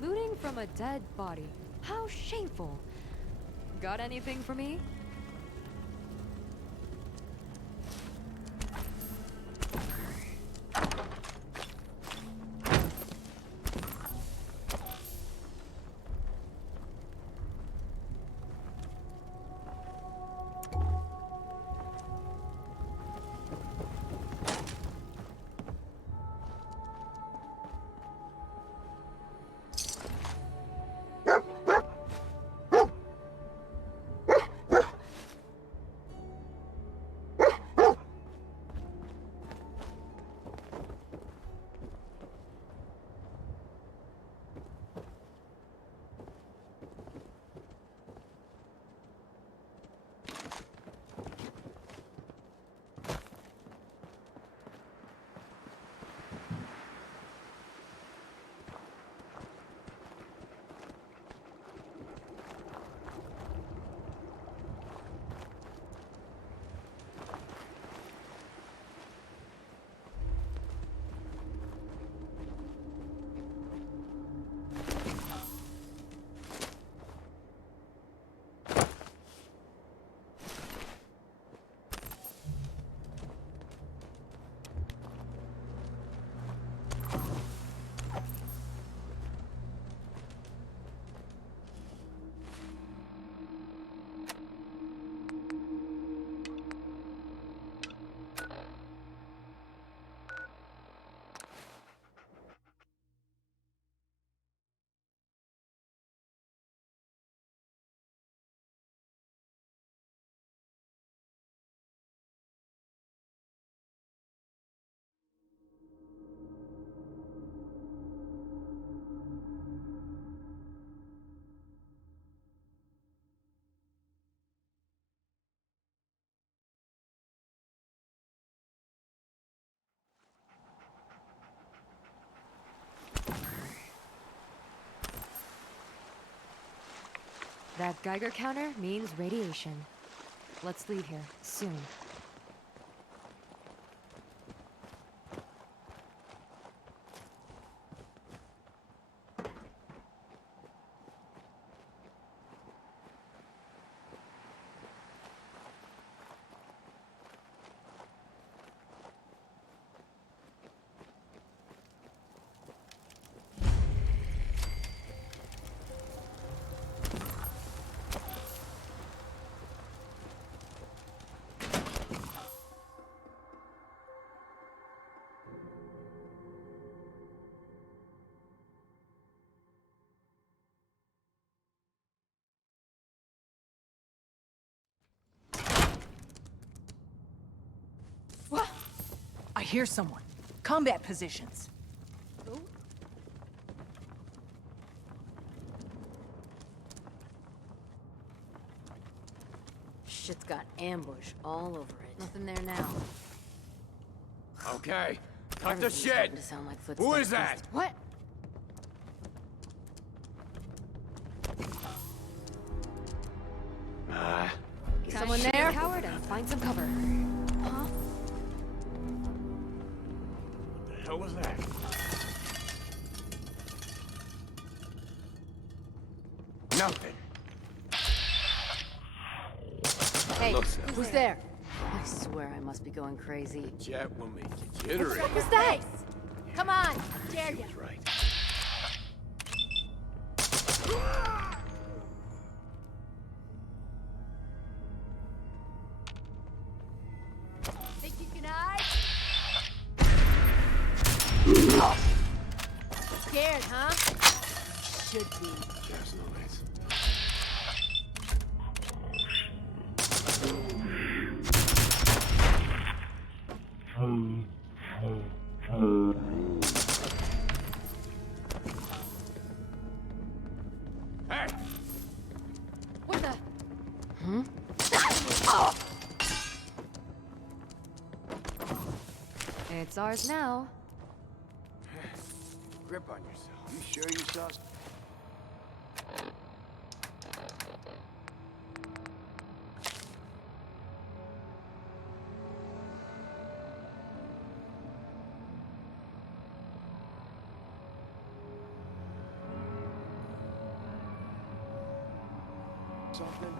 Looting from a dead body. How shameful. Got anything for me? That Geiger counter means radiation. Let's leave here, soon. I hear someone. Combat positions. Shit's got ambush all over it. Nothing there now. Okay, cut the Everything's shit! starting to sound like Who is footsteps. that? What? Someone Time to there? be a coward and find some cover. Huh? What the hell was that? Nothing. Hey, Look, who's there? I swear I must be going crazy. Jet will make you jittery. Who's that? Come on, dare you? Right. Think you can hide? Scared, huh? Should be. There's no answer. Hey! What the? Hmm? It's ours now. Grip on yourself. You sure you saw? Something?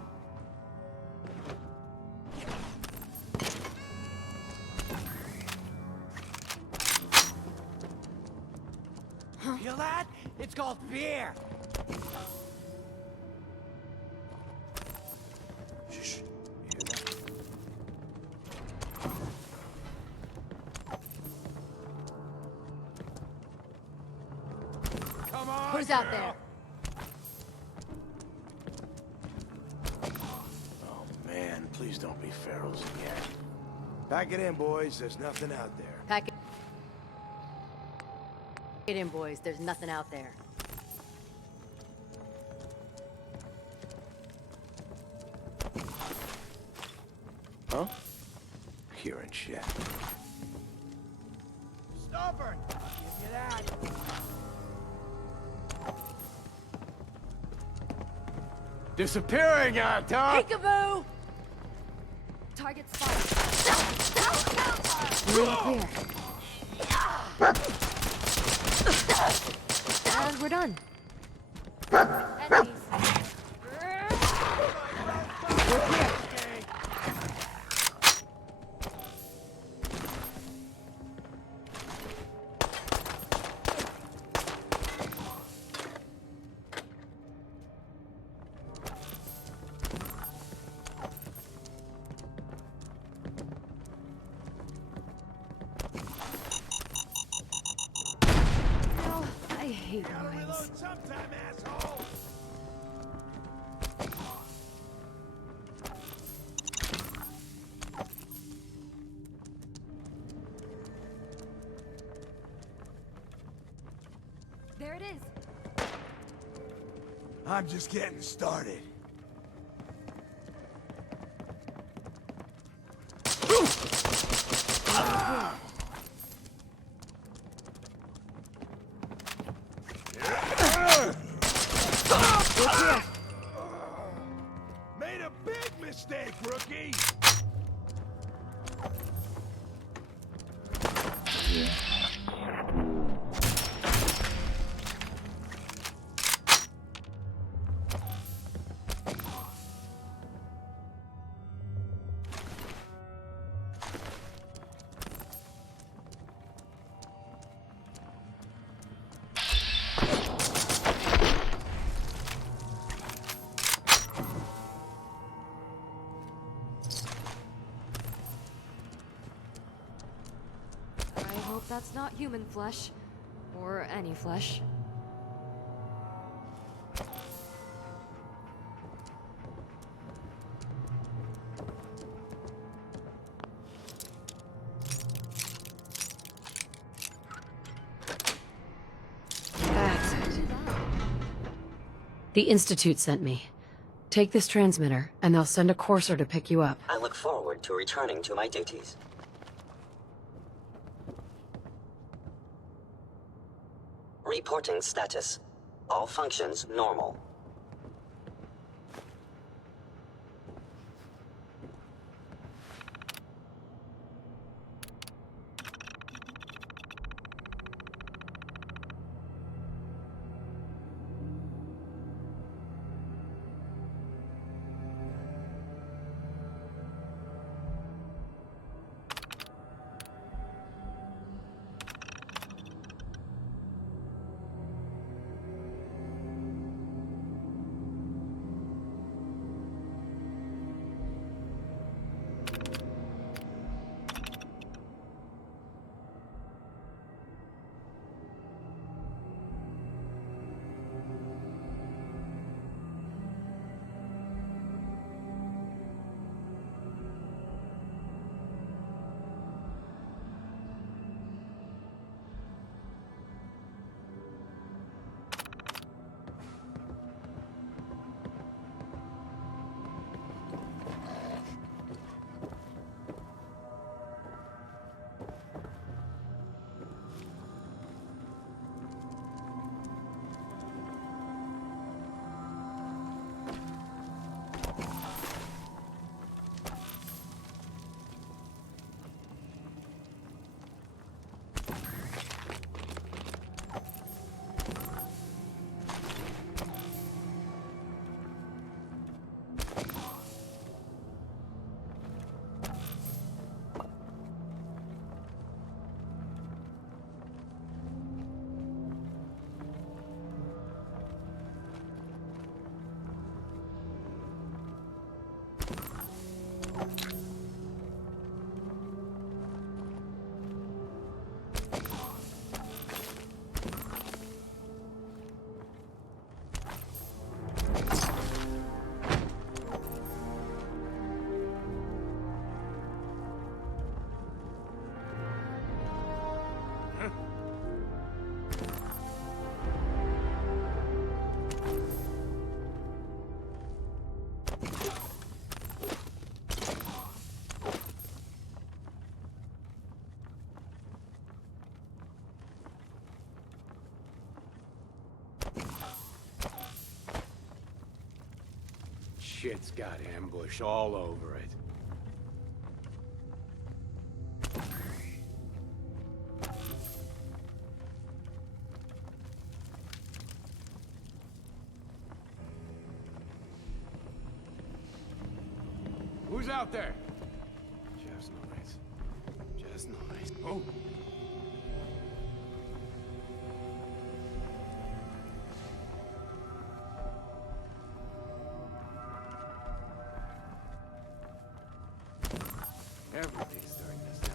Feel that? It's called fear. Shh. You hear that? Come on! Who's out there? Oh man, please don't be ferals again. Pack it in, boys. There's nothing out there. Pack it in, boys. There's nothing out there. Huh? Hearing shit. Stubborn. Give you that. Disappearing on top! Peekaboo! Target spotted. Really clear. And we're done. Enemies. Oh, I hate mines. Sometime, asshole! There it is. I'm just getting started. Made a big mistake, rookie! I hope that's not human flesh. Or any flesh. The Institute sent me. Take this transmitter, and they'll send a courser to pick you up. I look forward to returning to my duties. Reporting status. All functions normal. Shit's got ambush all over it. Who's out there? Just noise. Just noise. Oh! Everybody's doing this now.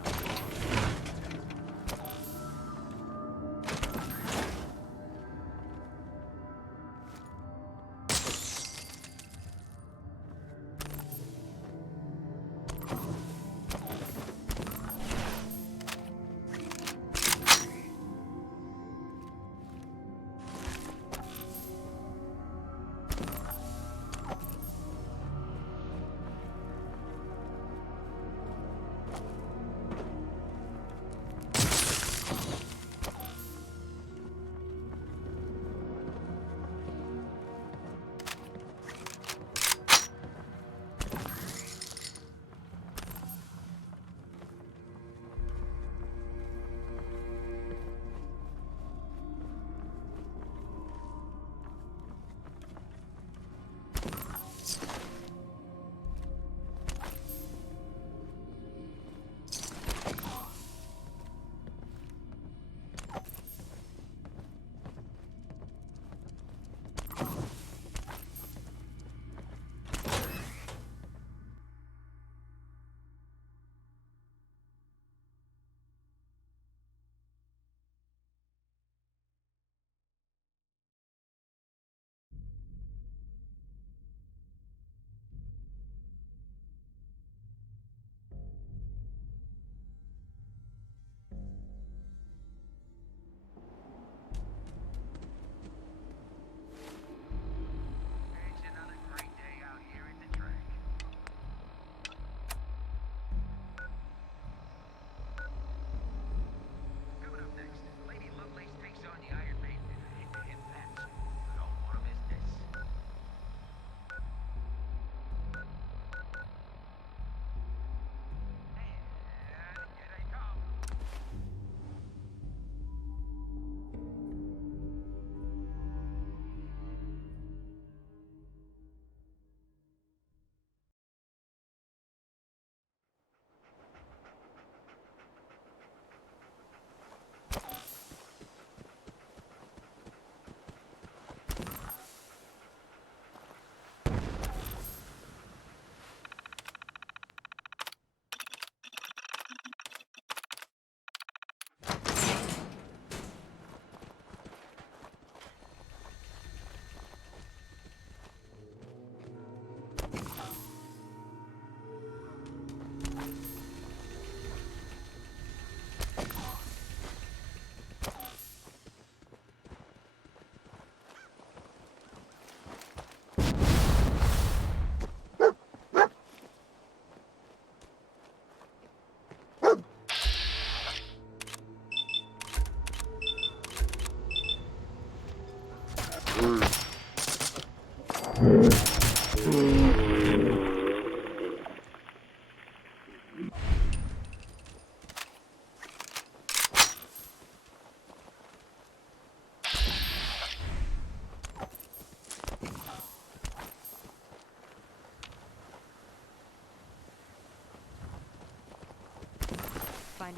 Find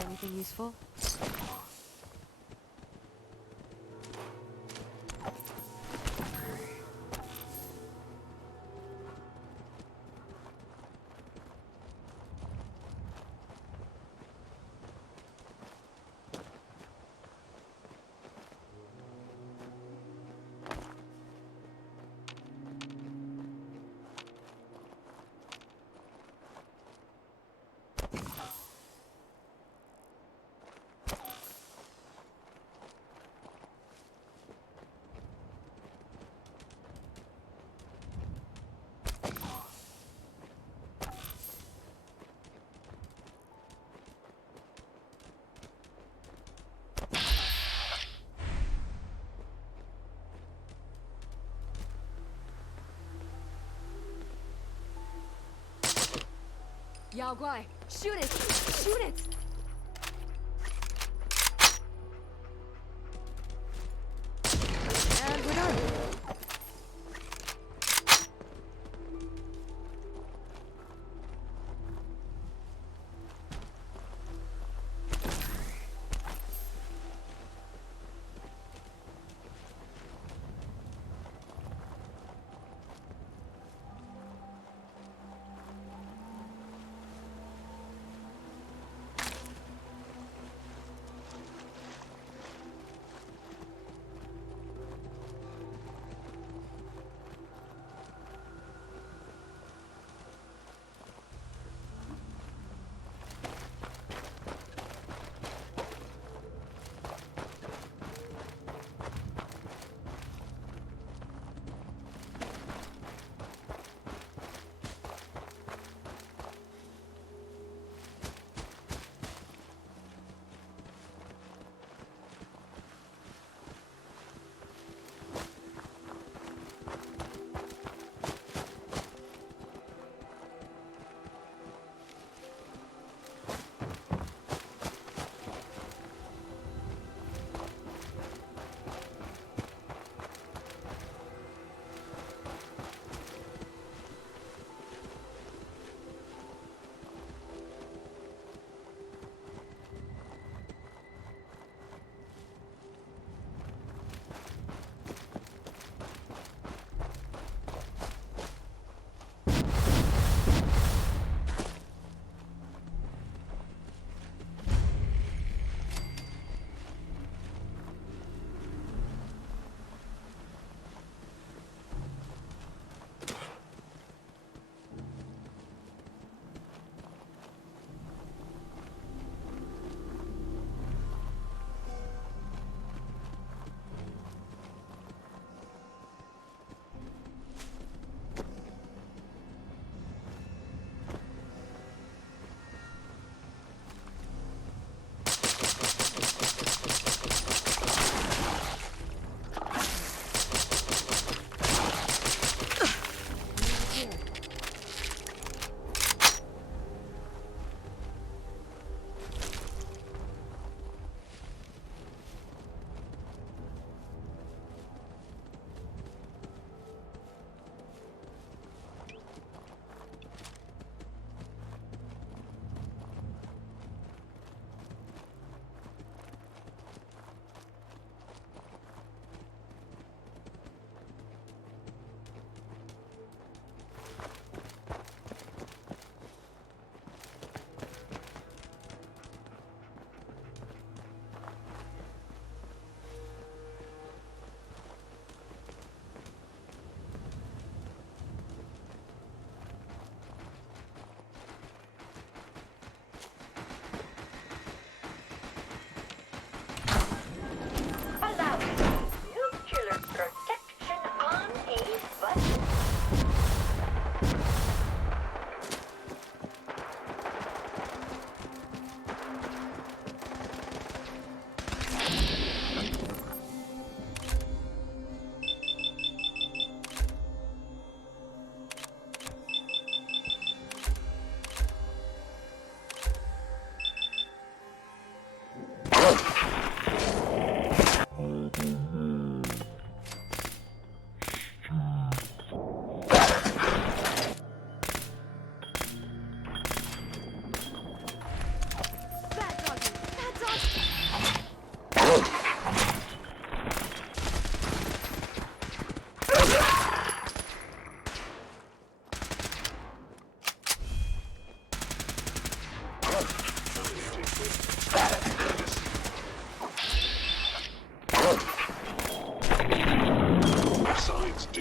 anything useful? Yao Guai, shoot it! Shoot it! And we're done.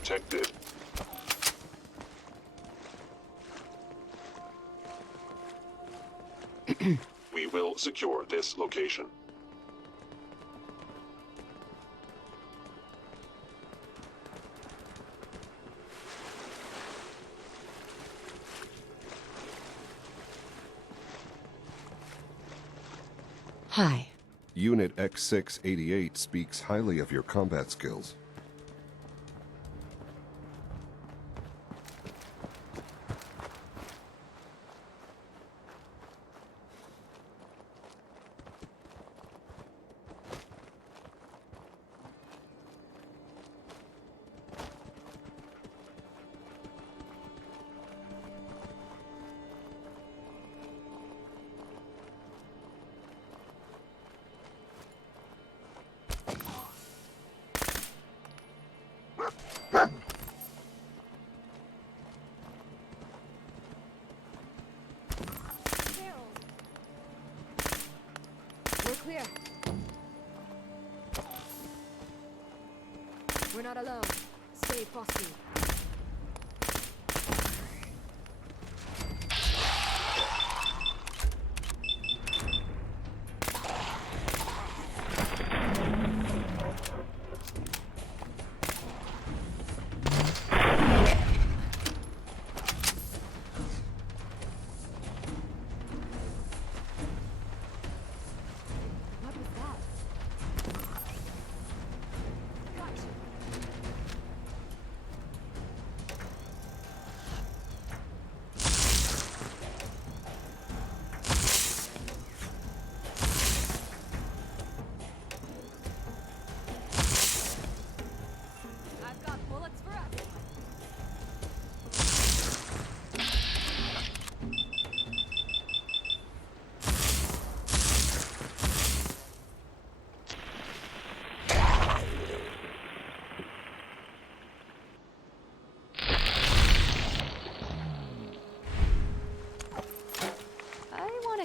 detected. We will secure this location. Hi. Unit X688 speaks highly of your combat skills. We're clear. We're not alone. Stay frosty.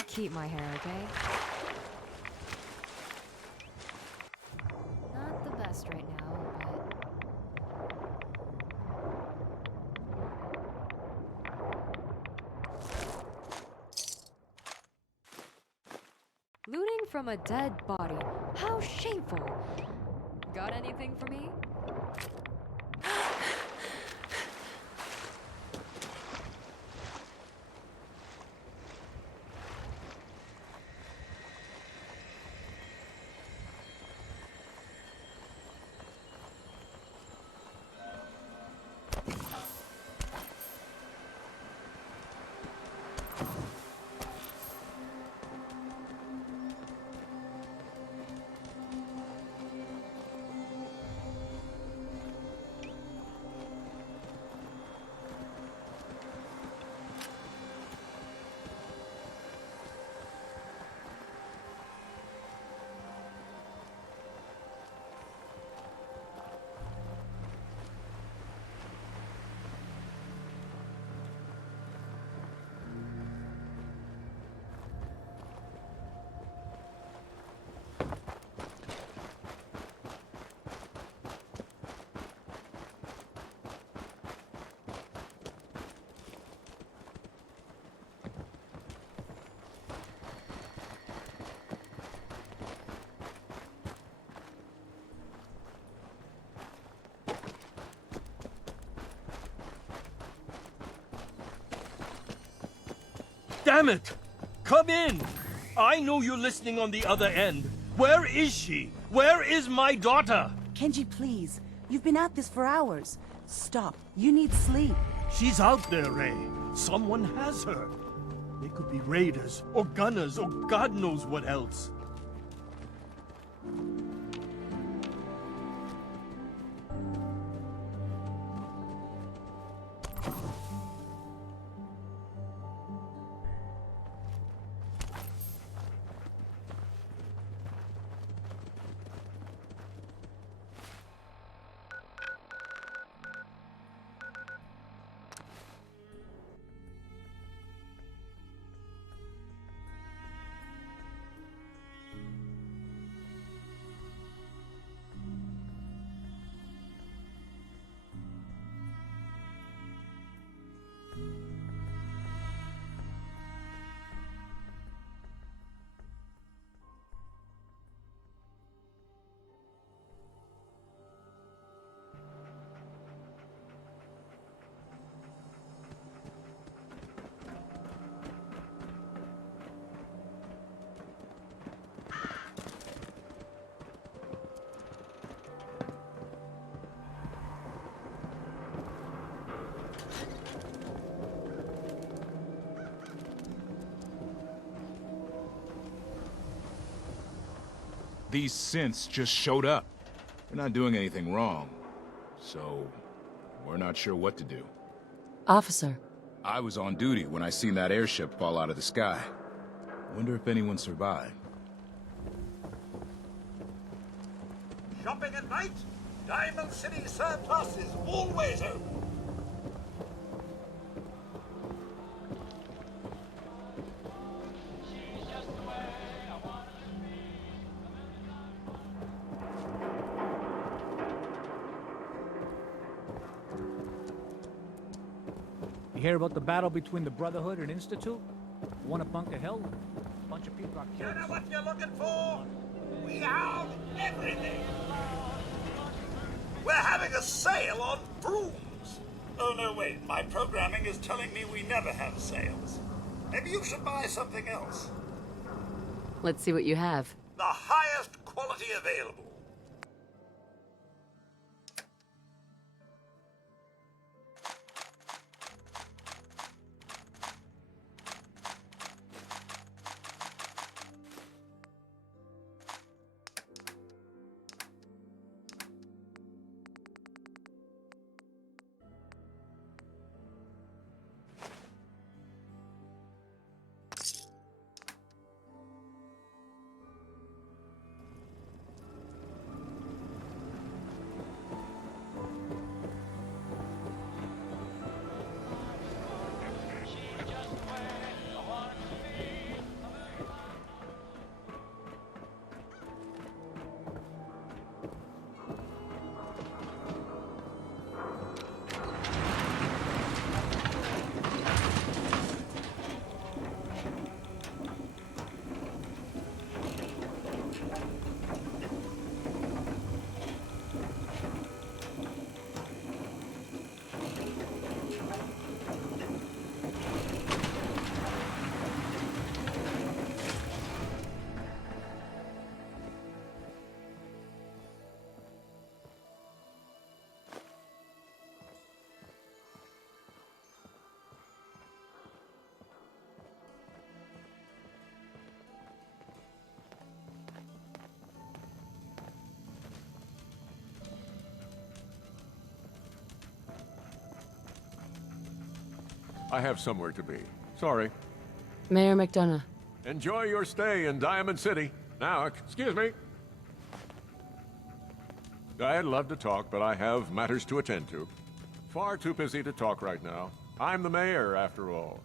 Keep my hair, okay? Not the best right now, but... Looting from a dead body. How shameful! Got anything for me? Damn it! Come in! I know you're listening on the other end. Where is she? Where is my daughter? Kenji, please. You've been at this for hours. Stop. You need sleep. She's out there, Ray. Someone has her. They could be raiders, or gunners, or God knows what else. these synths just showed up. They're not doing anything wrong, so we're not sure what to do. Officer. I was on duty when I seen that airship fall out of the sky. Wonder if anyone survived. Shopping at night? Diamond City Surplus is always open. You hear about the battle between the Brotherhood and Institute? One at Bunker Hill? A bunch of people got killed. You know what you're looking for? We have everything. We're having a sale on brooms. Oh, no, wait. My programming is telling me we never have sales. Maybe you should buy something else. Let's see what you have. The highest quality available. I have somewhere to be. Sorry. Mayor McDonough. Enjoy your stay in Diamond City. Now, excuse me. I'd love to talk, but I have matters to attend to. Far too busy to talk right now. I'm the mayor, after all.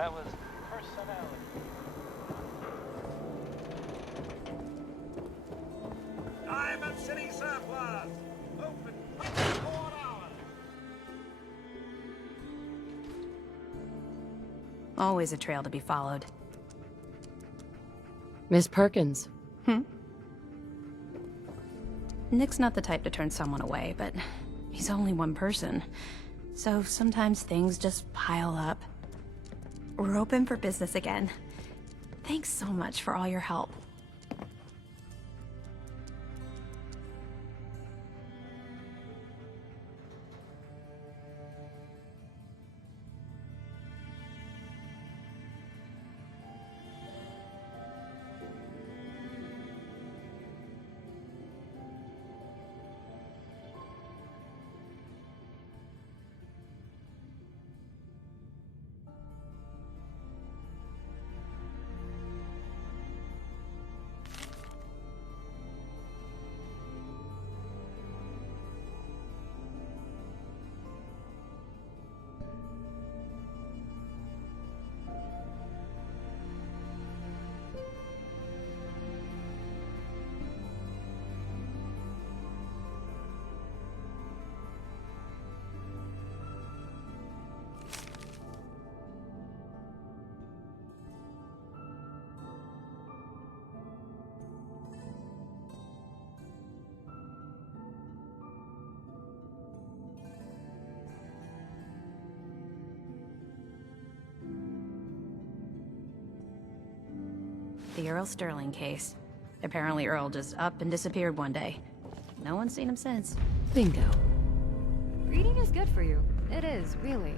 That was personality. Diamond City Surplus. Open 24 hours. Always a trail to be followed. Miss Perkins. Nick's not the type to turn someone away, but he's only one person. So sometimes things just pile up. We're open for business again. Thanks so much for all your help. The Earl Sterling case. Apparently Earl just up and disappeared one day. No one's seen him since. Bingo. Reading is good for you. It is, really.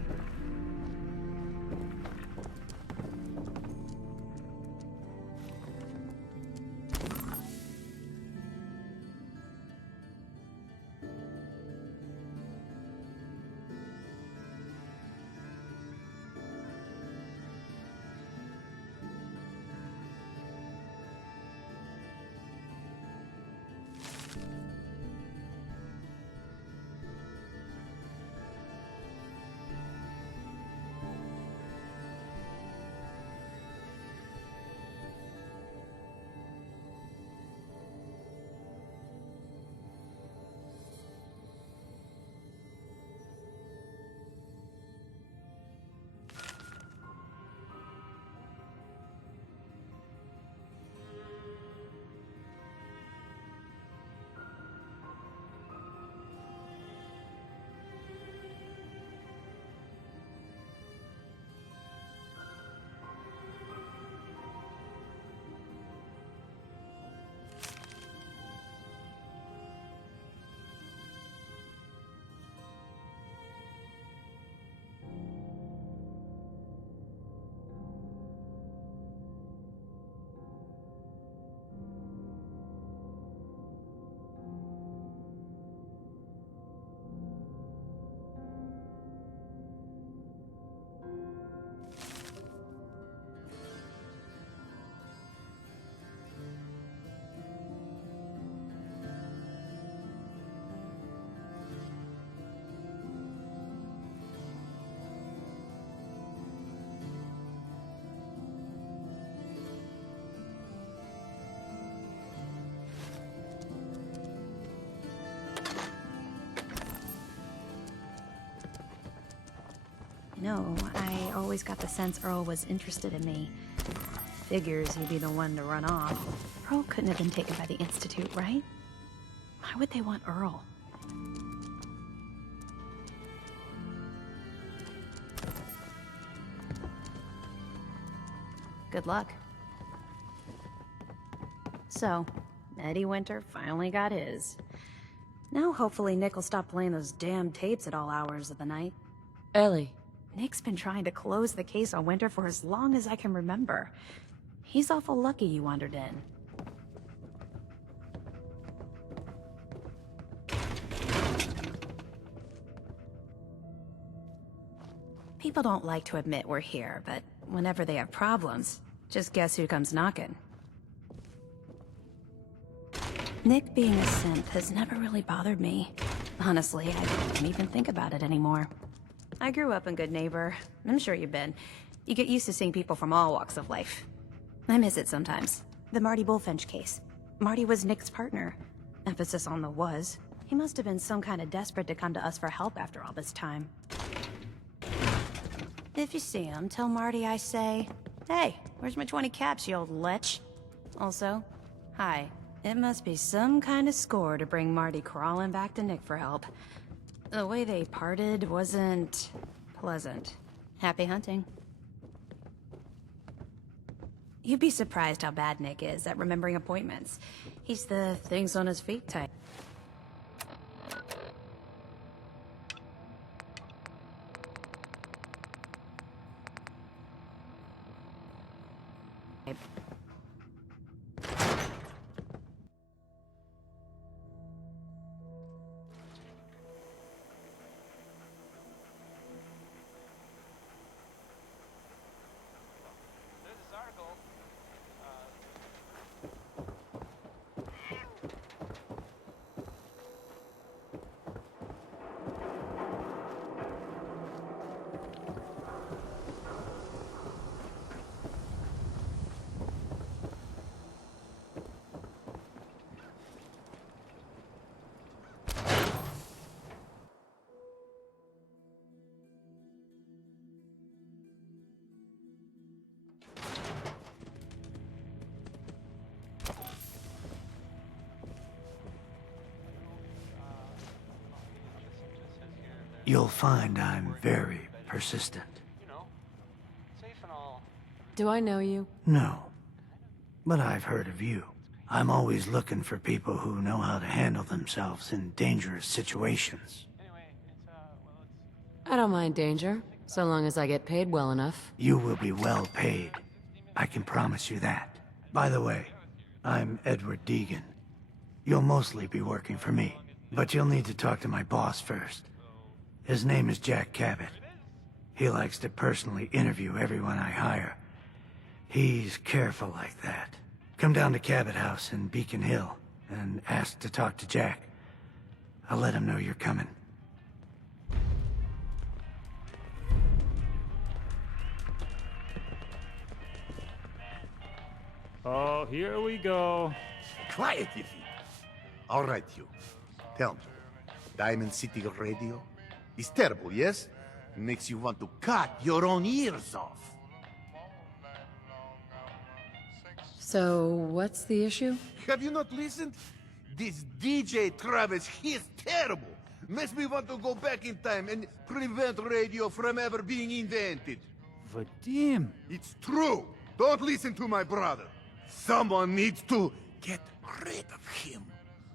No, I always got the sense Earl was interested in me. Figures he'd be the one to run off. Earl couldn't have been taken by the Institute, right? Why would they want Earl? Good luck. So, Eddie Winter finally got his. Now hopefully Nick will stop playing those damn tapes at all hours of the night. Ellie. Nick's been trying to close the case on Winter for as long as I can remember. He's awful lucky you wandered in. People don't like to admit we're here, but whenever they have problems, just guess who comes knocking. Nick being a simp has never really bothered me. Honestly, I don't even think about it anymore. I grew up in Good Neighbor. I'm sure you've been. You get used to seeing people from all walks of life. I miss it sometimes. The Marty Bullfinch case. Marty was Nick's partner. Emphasis on the was. He must have been some kind of desperate to come to us for help after all this time. If you see him, tell Marty I say, "Hey, where's my 20 caps, you old lech?" Also, hi. It must be some kind of score to bring Marty crawling back to Nick for help. The way they parted wasn't pleasant. Happy hunting. You'd be surprised how bad Nick is at remembering appointments. He's the things on his feet type. There's this article. You'll find I'm very persistent. Safe and all. Do I know you? No, but I've heard of you. I'm always looking for people who know how to handle themselves in dangerous situations. I don't mind danger, so long as I get paid well enough. You will be well paid. I can promise you that. By the way, I'm Edward Deegan. You'll mostly be working for me, but you'll need to talk to my boss first. His name is Jack Cabot. He likes to personally interview everyone I hire. He's careful like that. Come down to Cabot House in Beacon Hill and ask to talk to Jack. I'll let him know you're coming. Oh, here we go. Quiet, Yiffy. All right, you. Tell me, Diamond City Radio is terrible, yes? Makes you want to cut your own ears off. So, what's the issue? Have you not listened? This DJ Travis, he is terrible. Makes me want to go back in time and prevent radio from ever being invented. Vadim. It's true. Don't listen to my brother. Someone needs to get rid of him.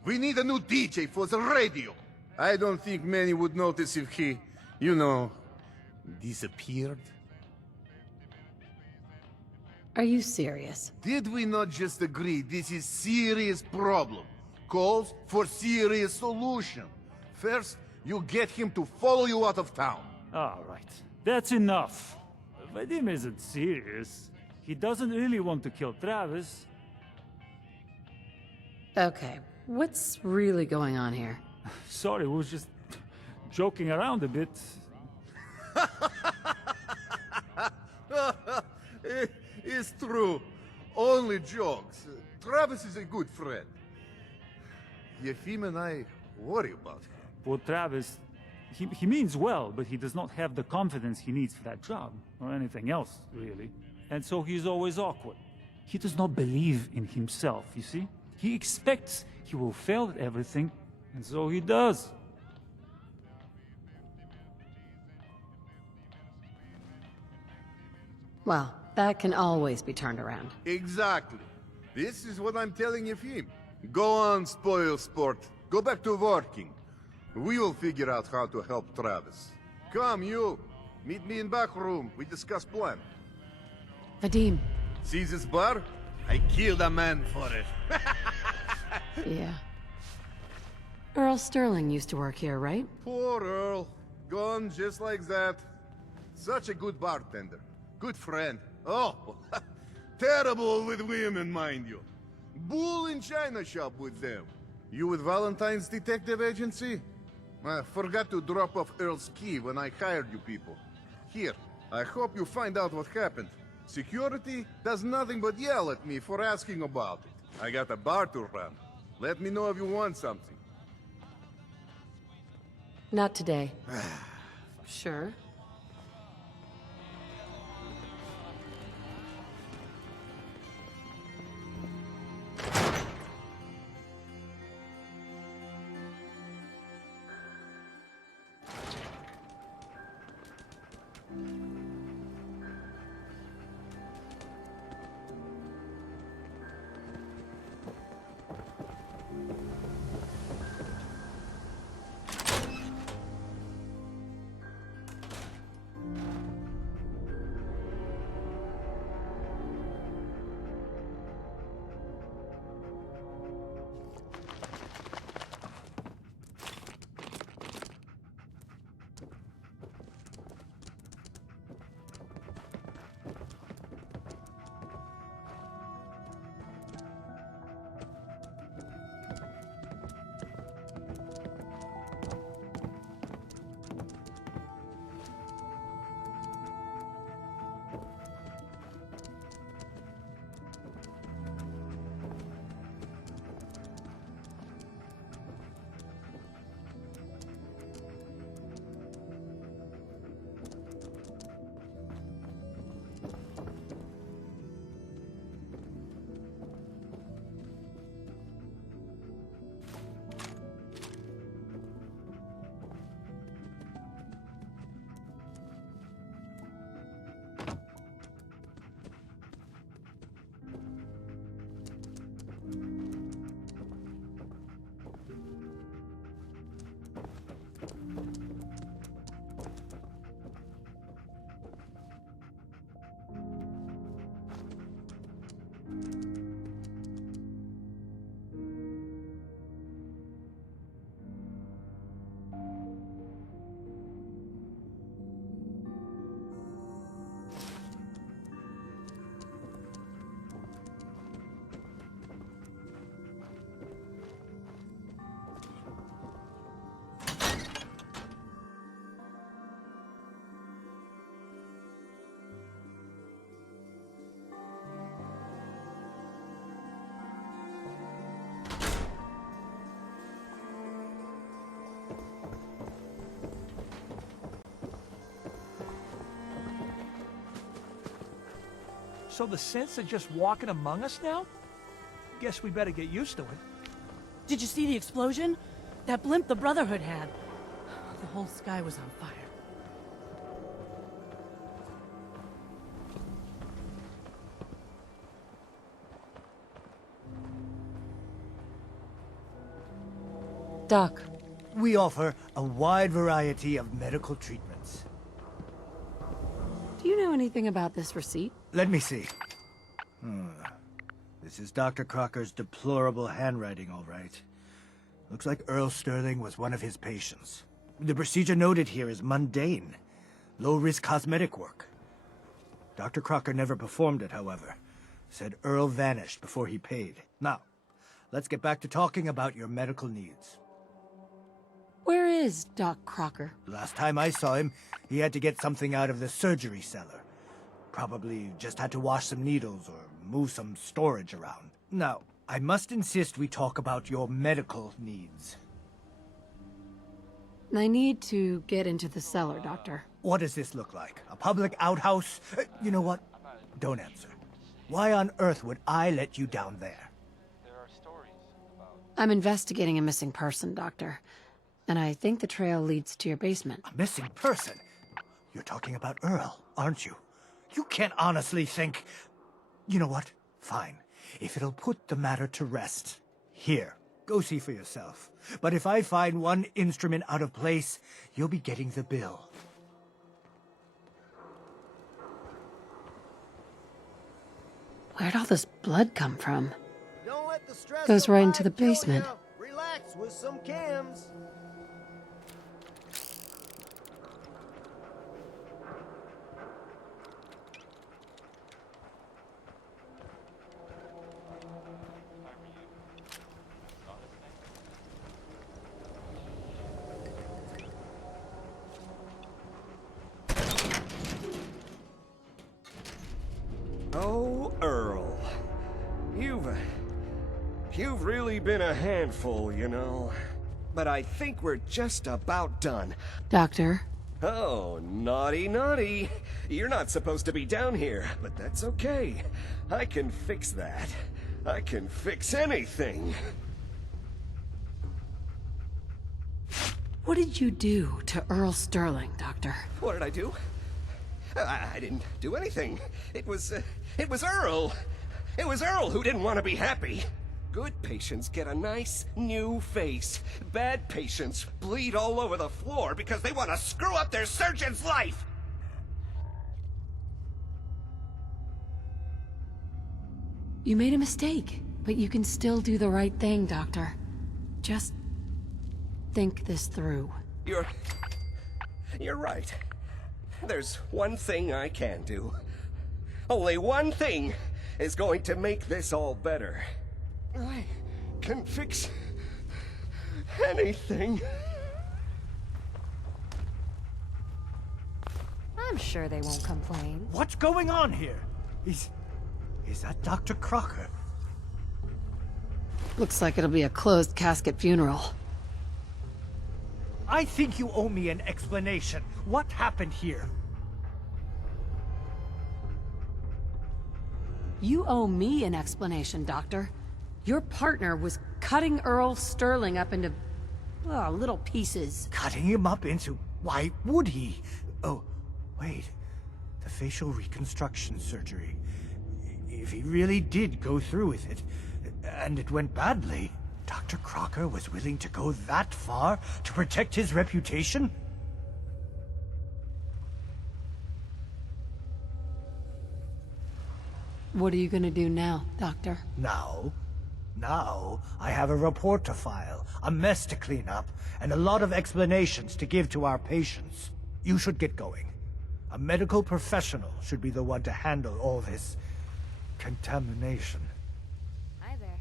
We need a new DJ for the radio. I don't think many would notice if he, you know, disappeared. Are you serious? Did we not just agree this is serious problem? Calls for serious solution. First, you get him to follow you out of town. All right, that's enough. Vadim isn't serious. He doesn't really want to kill Travis. Okay, what's really going on here? Sorry, we was just joking around a bit. It's true. Only jokes. Travis is a good friend. Yefim and I worry about him. Poor Travis, he means well, but he does not have the confidence he needs for that job, or anything else, really. And so he's always awkward. He does not believe in himself, you see? He expects he will fail at everything, and so he does. Well, that can always be turned around. Exactly. This is what I'm telling Yefim. Go on, spoil sport. Go back to working. We will figure out how to help Travis. Come, you. Meet me in back room. We discuss plan. Vadim. See this bar? I killed a man for it. Yeah. Earl Sterling used to work here, right? Poor Earl. Gone just like that. Such a good bartender. Good friend. Oh, terrible with women, mind you. Bull in china shop with them. You with Valentine's detective agency? I forgot to drop off Earl's key when I hired you people. Here, I hope you find out what happened. Security does nothing but yell at me for asking about it. I got a bar to run. Let me know if you want something. Not today. Sure. So the synths are just walking among us now? Guess we better get used to it. Did you see the explosion? That blimp the Brotherhood had. The whole sky was on fire. Doc. We offer a wide variety of medical treatments. Do you know anything about this receipt? Let me see. This is Dr. Crocker's deplorable handwriting, all right. Looks like Earl Sterling was one of his patients. The procedure noted here is mundane, low-risk cosmetic work. Dr. Crocker never performed it, however. Said Earl vanished before he paid. Now, let's get back to talking about your medical needs. Where is Doc Crocker? Last time I saw him, he had to get something out of the surgery cellar. Probably just had to wash some needles or move some storage around. Now, I must insist we talk about your medical needs. I need to get into the cellar, Doctor. What does this look like? A public outhouse? You know what? Don't answer. Why on earth would I let you down there? I'm investigating a missing person, Doctor. And I think the trail leads to your basement. A missing person? You're talking about Earl, aren't you? You can't honestly think... You know what? Fine. If it'll put the matter to rest. Here, go see for yourself. But if I find one instrument out of place, you'll be getting the bill. Where'd all this blood come from? Don't let the stress Goes right into the basement. Relax with some cams. Oh, Earl. You've really been a handful, you know. But I think we're just about done. Doctor? Oh, naughty, naughty. You're not supposed to be down here, but that's okay. I can fix that. I can fix anything. What did you do to Earl Sterling, Doctor? What did I do? I didn't do anything. It was Earl. It was Earl who didn't want to be happy. Good patients get a nice, new face. Bad patients bleed all over the floor because they want to screw up their surgeon's life! You made a mistake, but you can still do the right thing, Doctor. Just think this through. You're right. There's one thing I can do. Only one thing is going to make this all better. I can fix anything. I'm sure they won't complain. What's going on here? Is that Dr. Crocker? Looks like it'll be a closed casket funeral. I think you owe me an explanation. What happened here? You owe me an explanation, Doctor. Your partner was cutting Earl Sterling up into, little pieces. Cutting him up into... Why would he? Oh, wait. The facial reconstruction surgery. If he really did go through with it, and it went badly, Dr. Crocker was willing to go that far to protect his reputation? What are you gonna do now, Doctor? Now, I have a report to file, a mess to clean up, and a lot of explanations to give to our patients. You should get going. A medical professional should be the one to handle all this contamination. Hi there.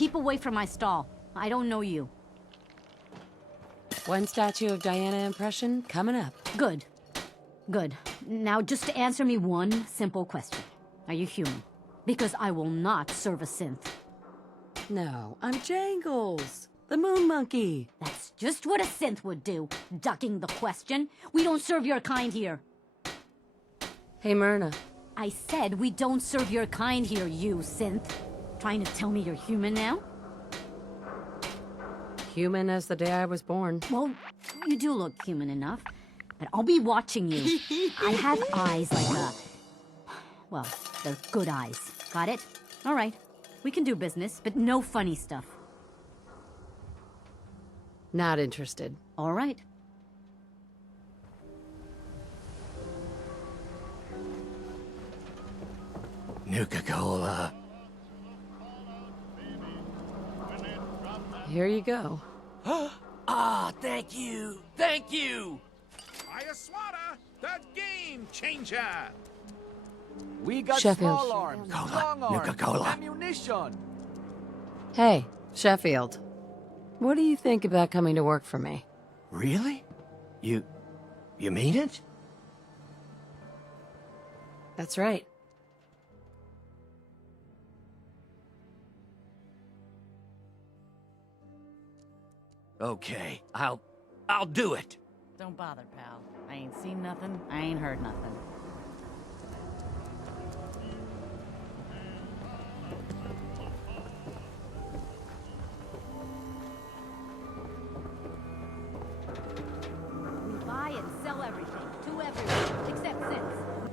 keep away from my stall. I don't know you. One statue of Diana impression coming up. Good. Good. Now just answer me one simple question. Are you human? Because I will not serve a synth. No, I'm Jangles, the moon monkey. That's just what a synth would do, ducking the question. We don't serve your kind here. Hey, Myrna. I said we don't serve your kind here, you synth. Trying to tell me you're human now? Human as the day I was born. Well, you do look human enough. But I'll be watching you. I have eyes like a... Well, they're good eyes. Got it? All right. We can do business, but no funny stuff. Not interested. All right. Nuka-Cola. Here you go. Ah, thank you. Thank you. Ayaswada, that game changer. We got Sheffield. small arms, Cola. long arms, Nuka-Cola. ammunition. Hey, Sheffield. What do you think about coming to work for me? Really? You mean it? That's right. Okay, I'll do it. Don't bother, pal. I ain't seen nothing, I ain't heard nothing. We buy and sell everything, to everyone, except synths.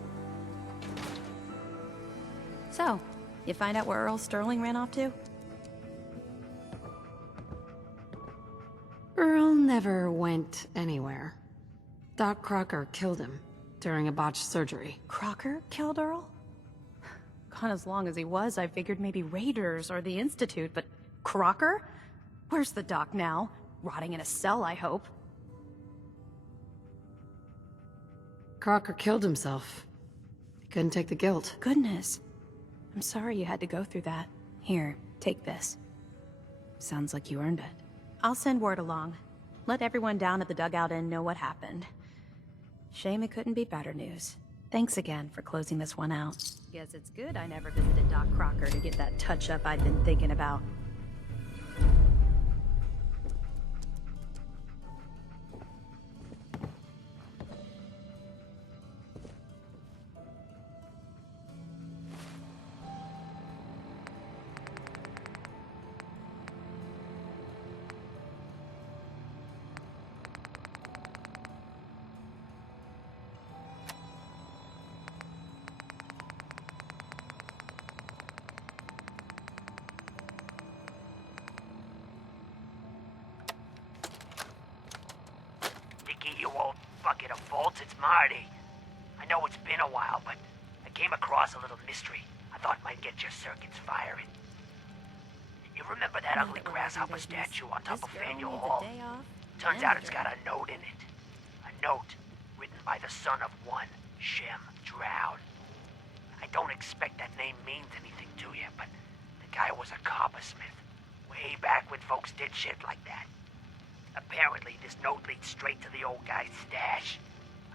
So, you find out where Earl Sterling ran off to? Earl never went anywhere. Doc Crocker killed him during a botched surgery. Crocker killed Earl? Gone as long as he was, I figured maybe Raiders or the Institute, but Crocker? Where's the doc now? Rotting in a cell, I hope. Crocker killed himself. He couldn't take the guilt. Goodness. I'm sorry you had to go through that. Here, take this. Sounds like you earned it. I'll send word along. Let everyone down at the dugout inn know what happened. Shame it couldn't be better news. Thanks again for closing this one out. Guess it's good I never visited Doc Crocker to get that touch-up I'd been thinking about. You old bucket of bolts, it's Marty. I know it's been a while, but I came across a little mystery I thought might get your circuits firing. You remember that ugly grasshopper statue on top of Faneuil Hall? Turns out it's got a note in it. A note written by the son of one Shem Droud. I don't expect that name means anything to you, but the guy was a coppersmith. Way back when folks did shit like that. Apparently, this note leads straight to the old guy's stash.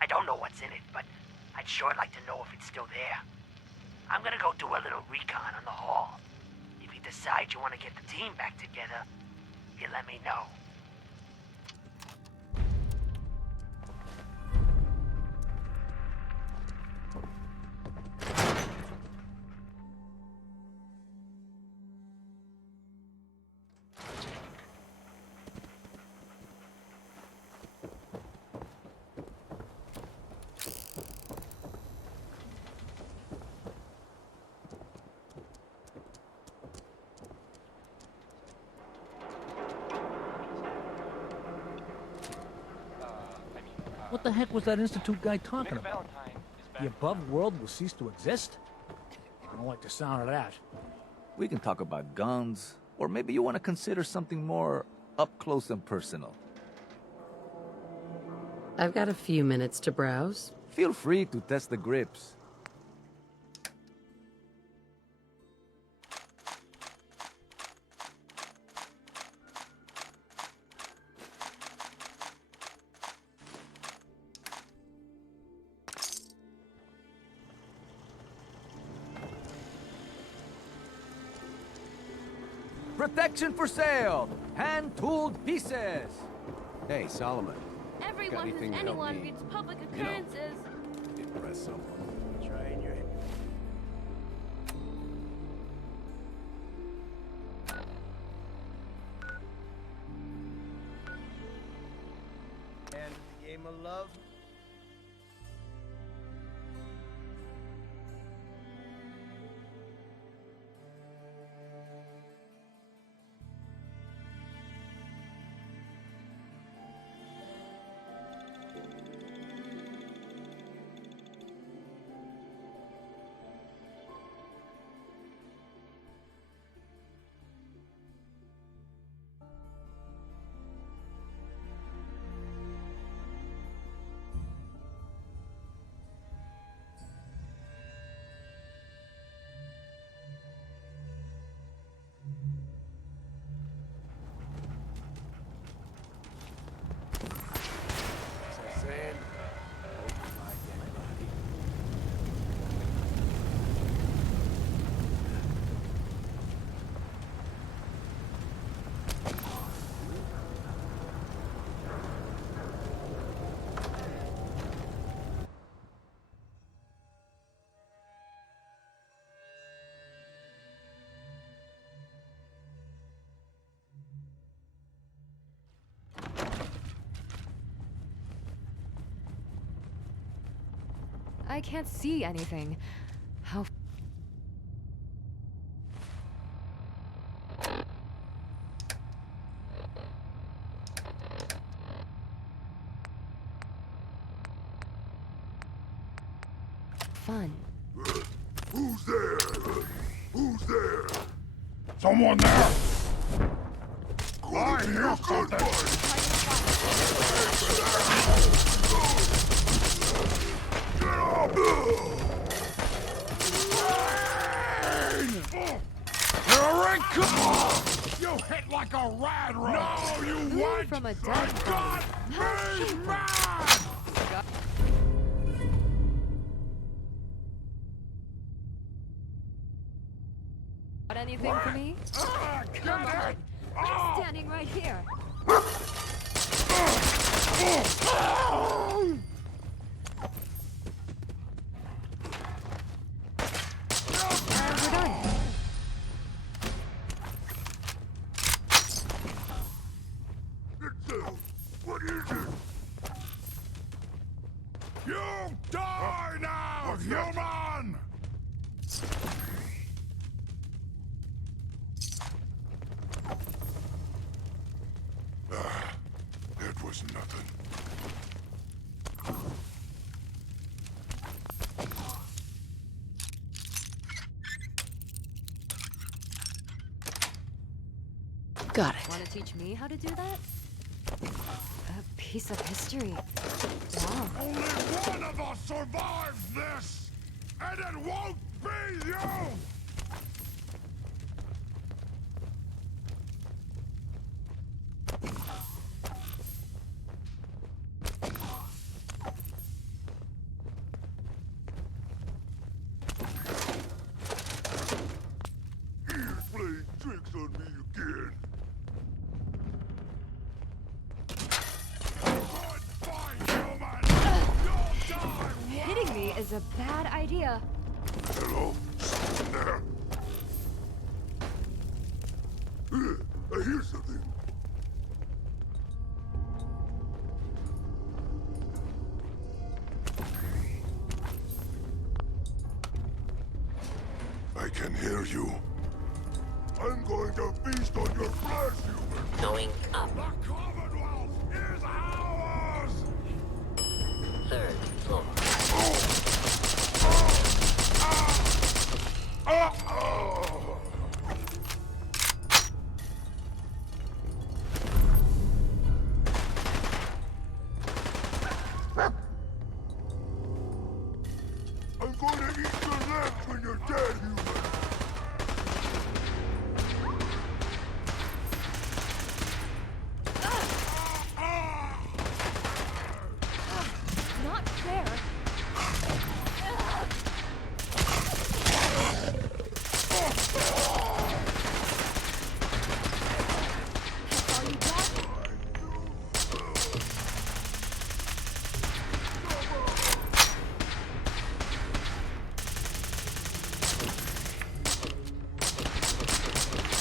I don't know what's in it, but I'd sure like to know if it's still there. I'm gonna go do a little recon on the hall. If you decide you want to get the team back together, you let me know. What the heck was that Institute guy talking about? The above world will cease to exist? I don't like the sound of that. We can talk about guns, or maybe you want to consider something more up close and personal. I've got a few minutes to browse. Feel free to test the grips. Protection for sale! Hand-tooled pieces! Hey, Solomon. Everyone who's anyone reads public occurrences. Impress someone. Trying your And the game of love. Saying, I can't see anything. How... fun. Who's there? Who's there? Someone there! I hear something! You hit like a rad roll! No, you won't! From a dead God body. me mad! Got anything for me? Come on! I'm standing right here. And we're done. What is it? You die now, human! It was nothing. Got it. Want to teach me how to do that? A piece of history. Wow. Only one of us survives this! And it won't be you! He's playing tricks on me again. Hitting me is a bad idea. Hello? Someone there? I hear something. I can hear you. I'm going to feast on your flesh, human. Going up. The Commonwealth is ours! Third floor. I'm going to eat your legs when you're dead, human!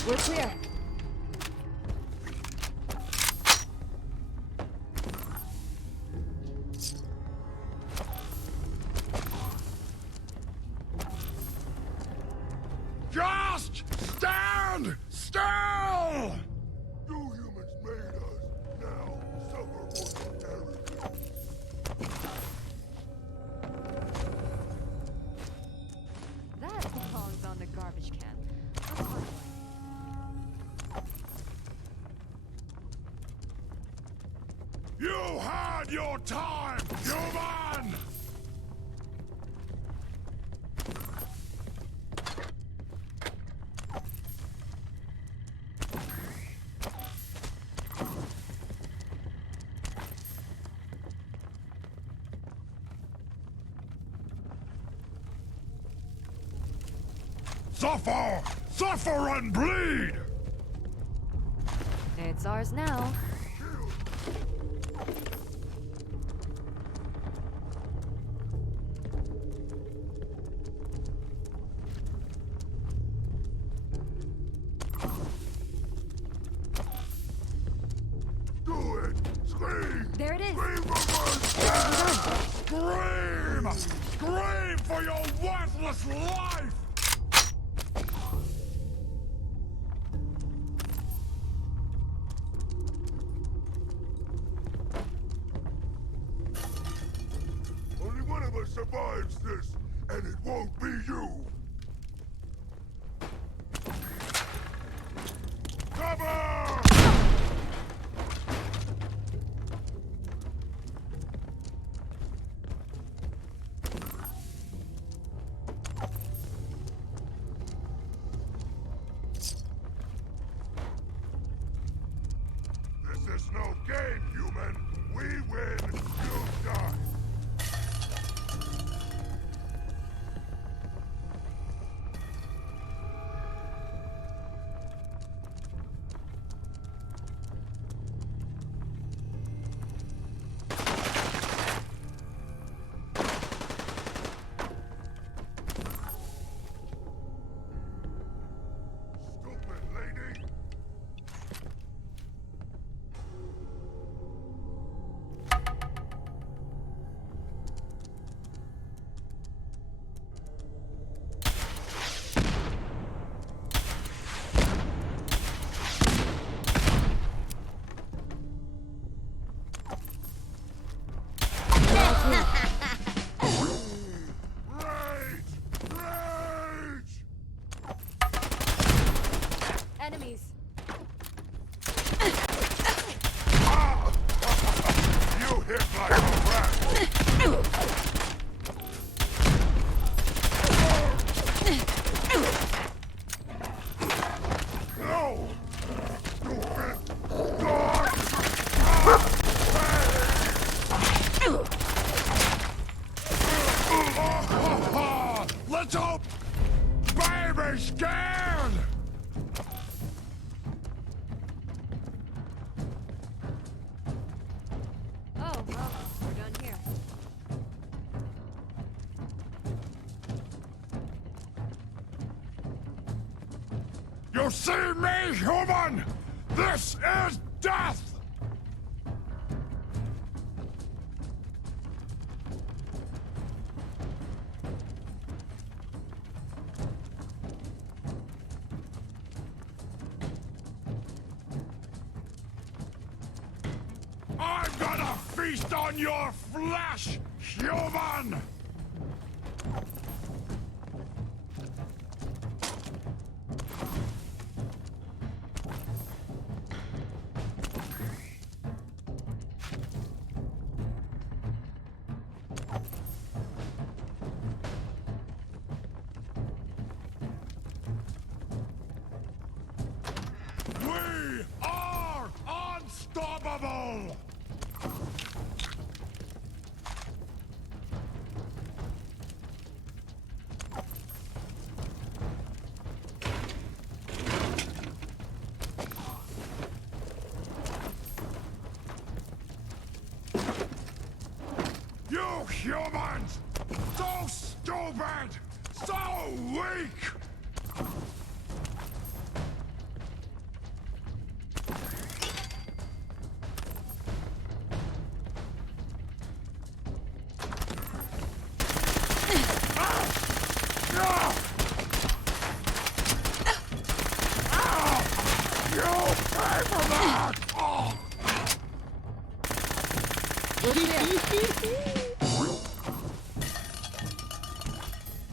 We're clear. Just stand still! You humans made us. Now suffer mortal That belongs on the garbage can. A fun one. You had your time, human! Suffer! Suffer and bleed! It's ours now. Do it! Scream! There it is! Scream for mercy! Scream! Scream for your worthless life! Only one of us survives this, and it won't be you! Cover! This is no game, human! We win, you die! Stupid lady! Rage! Rage! Enemies. You hit like a rat! No! Stupid dog! Let's hope baby's scared! Oh, well, we're done here. You see me, human? This is death! I'm gonna feast on your flesh, human! We are unstoppable! You humans! So stupid! So weak!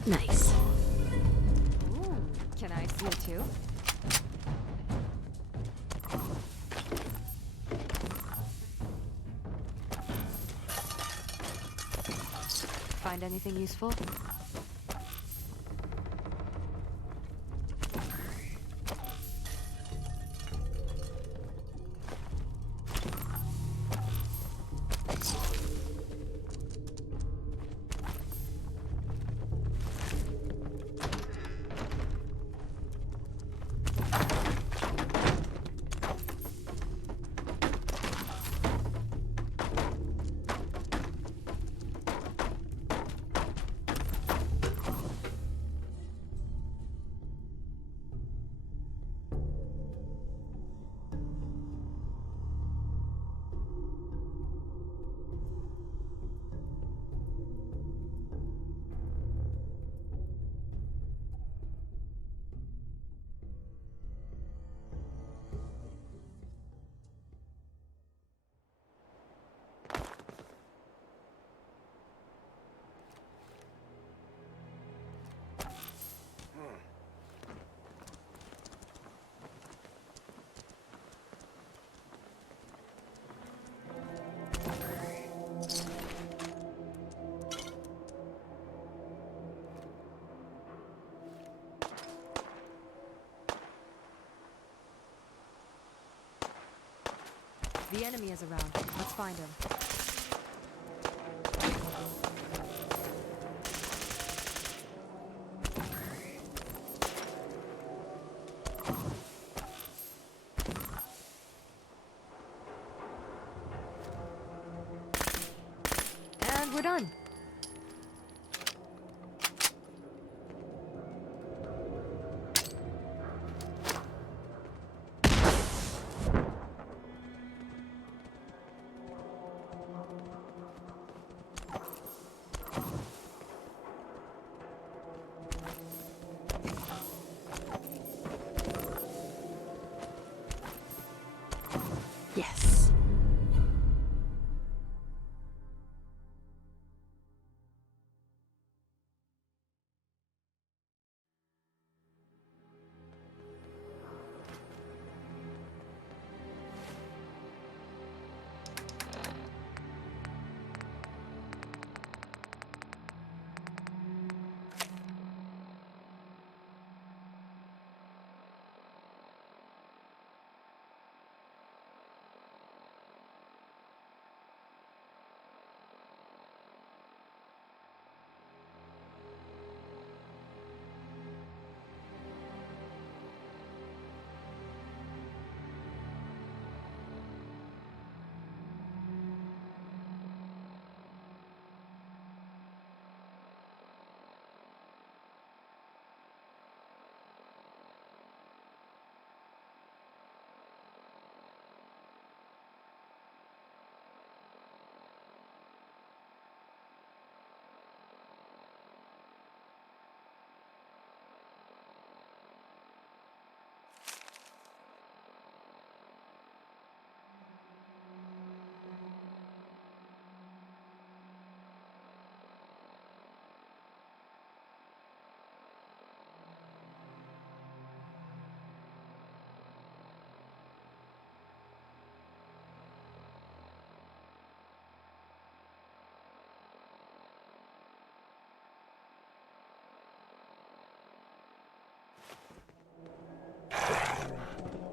Nice. Ooh, can I see it too? Find anything useful? The enemy is around. Let's find him. And we're done. Yes.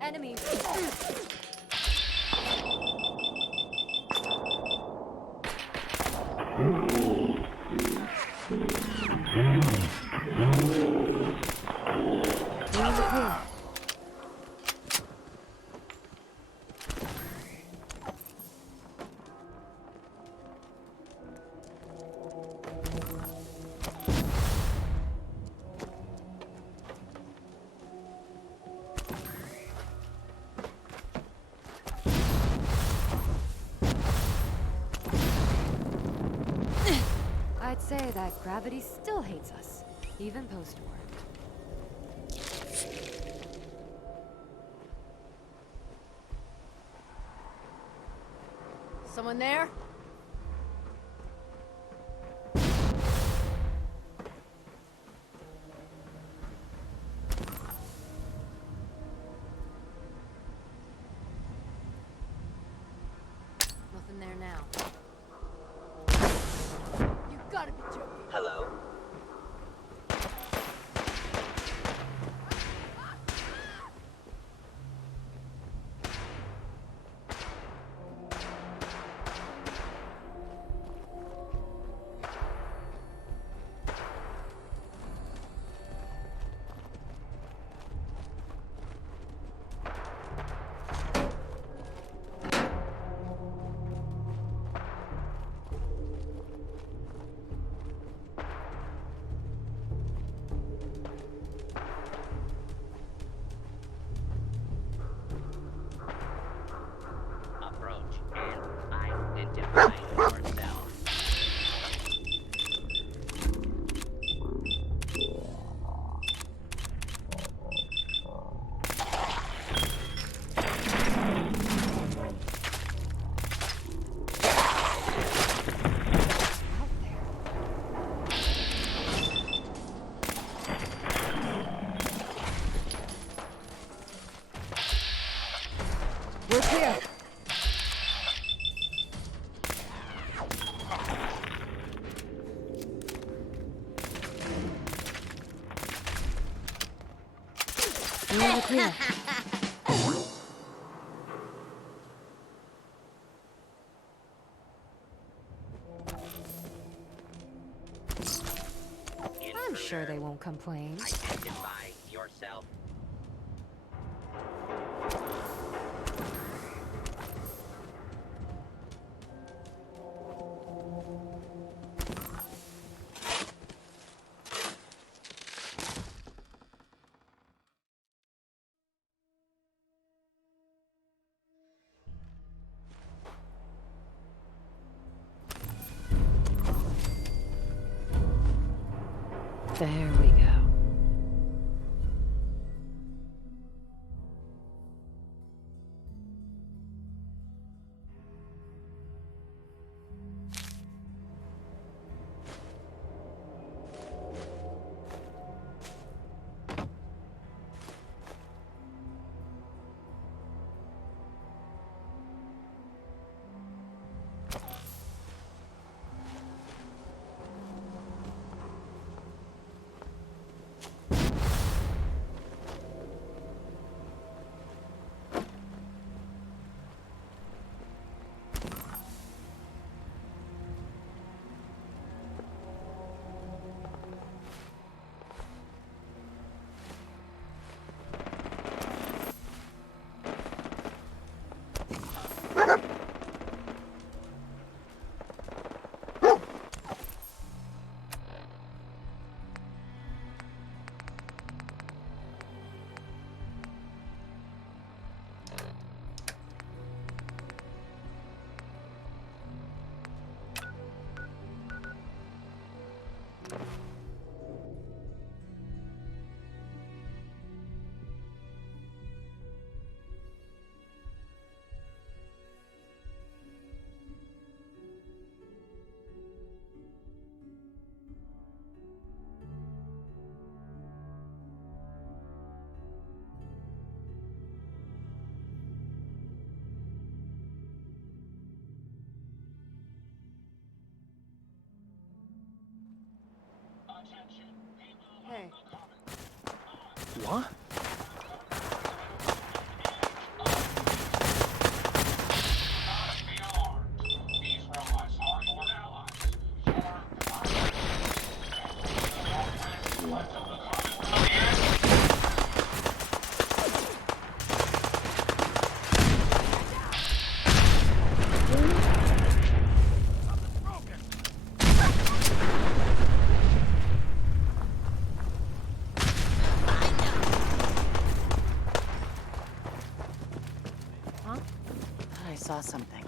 Enemy. You're in the clear. I'd say that gravity still hates us, even post-war. Someone there? Nothing there now. You gotta be joking. Hello? Approach and identify yourself. We're clear. We're clear. I'm sure they won't complain. Identify yourself. There we go. Hey. What? I saw something.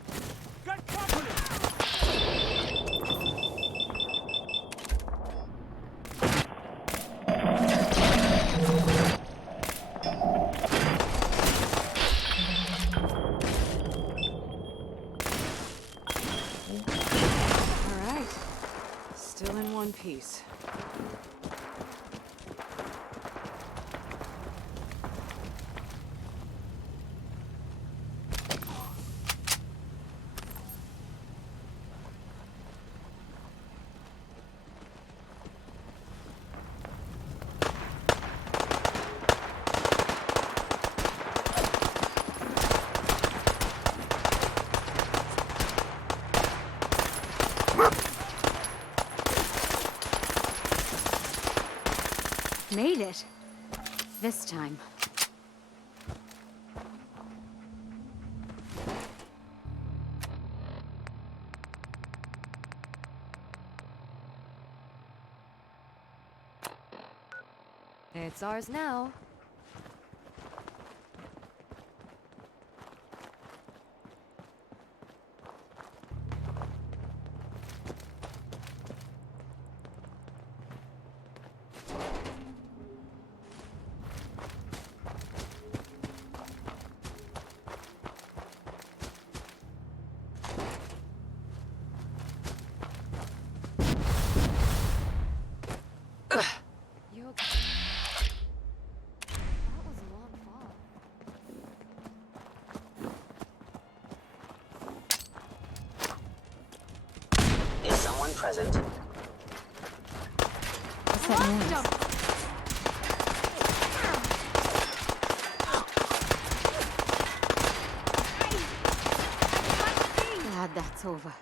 made it. This time. It's ours now. You okay? That was a long fall. Is someone present? What's that noise? Glad that's over.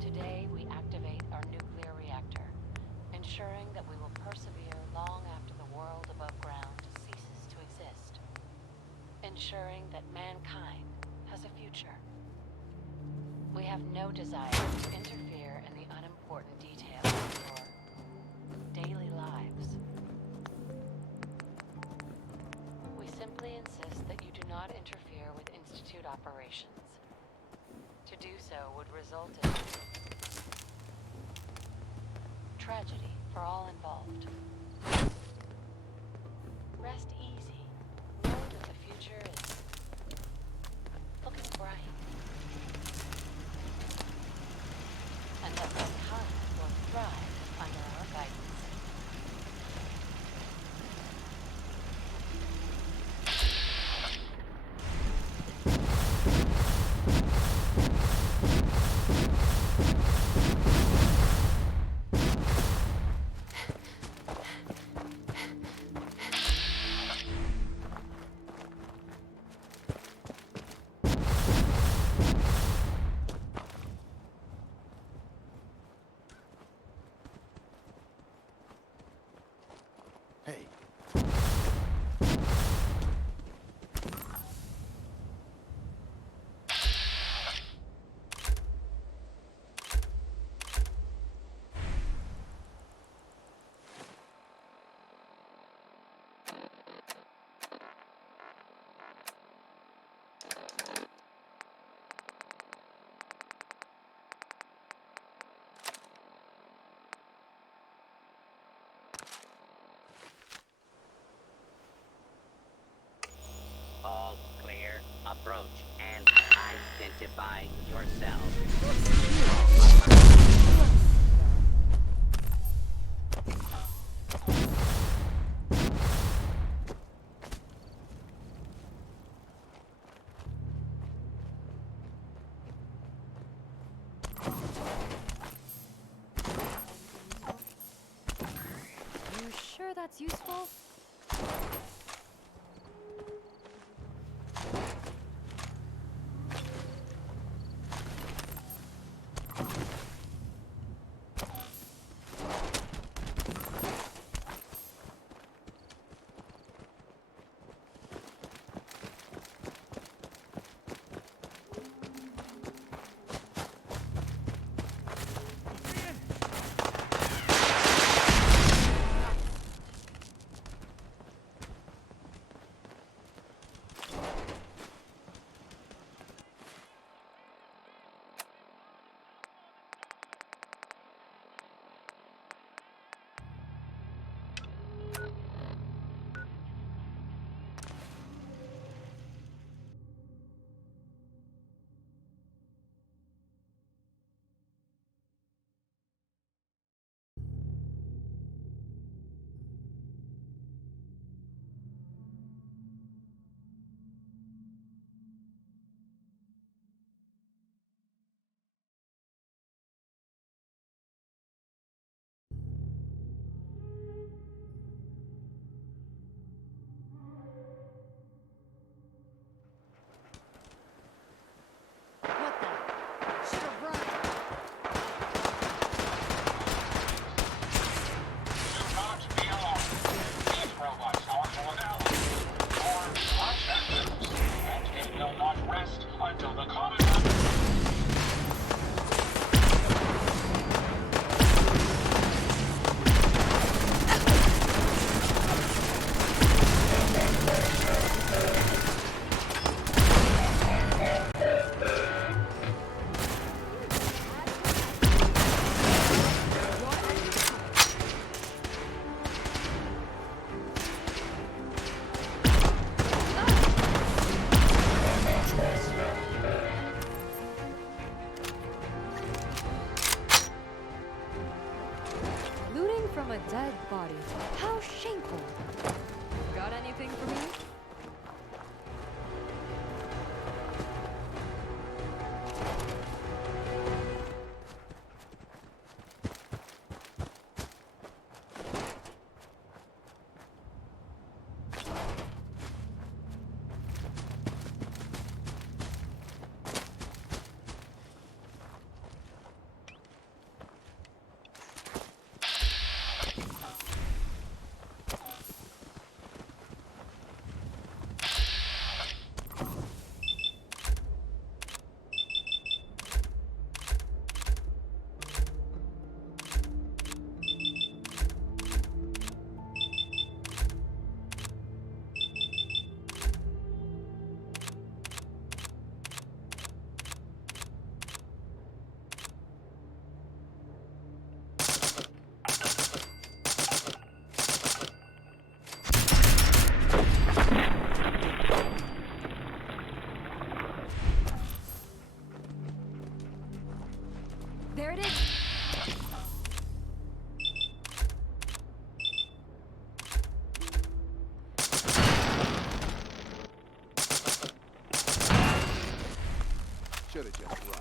Today, we activate our nuclear reactor, ensuring that we will persevere long after the world above ground ceases to exist. Ensuring that mankind has a future. We have no desire to interfere in the unimportant details of your daily lives. We simply insist that you do not interfere with Institute operations. To do so would result in tragedy for all involved. Rest easy. Know that the future is looking bright. And that mankind will thrive under our guidance. Hey. All clear. Approach and identify yourself. that's useful? Until the Commonwealth Looting from a dead body. How shameful. Got anything for me? There it is. Should've just run.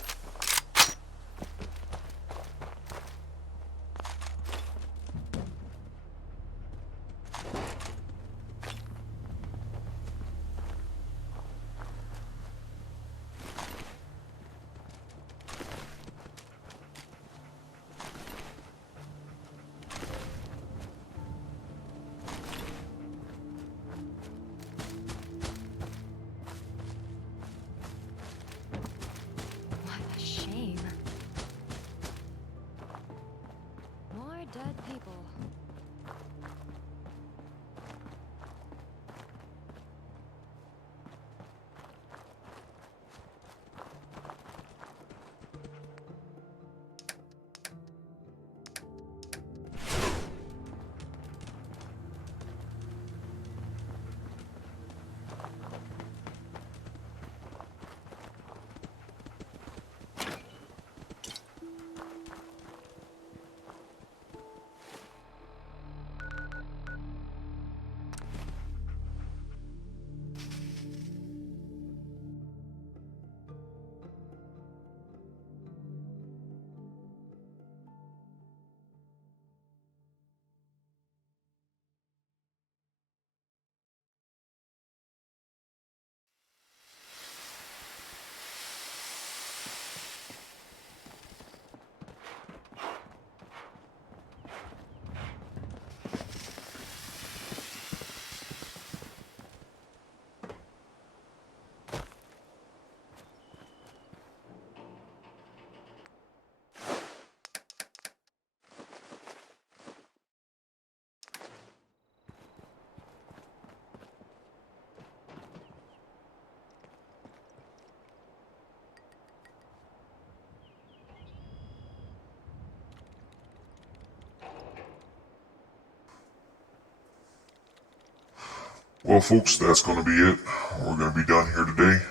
Well, folks, that's going to be it. We're going to be done here today.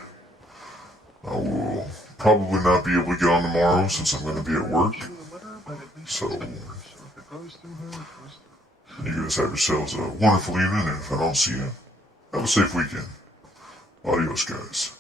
I will probably not be able to get on tomorrow since I'm going to be at work. So, you guys have yourselves a wonderful evening, and if I don't see you, have a safe weekend. Adios, guys.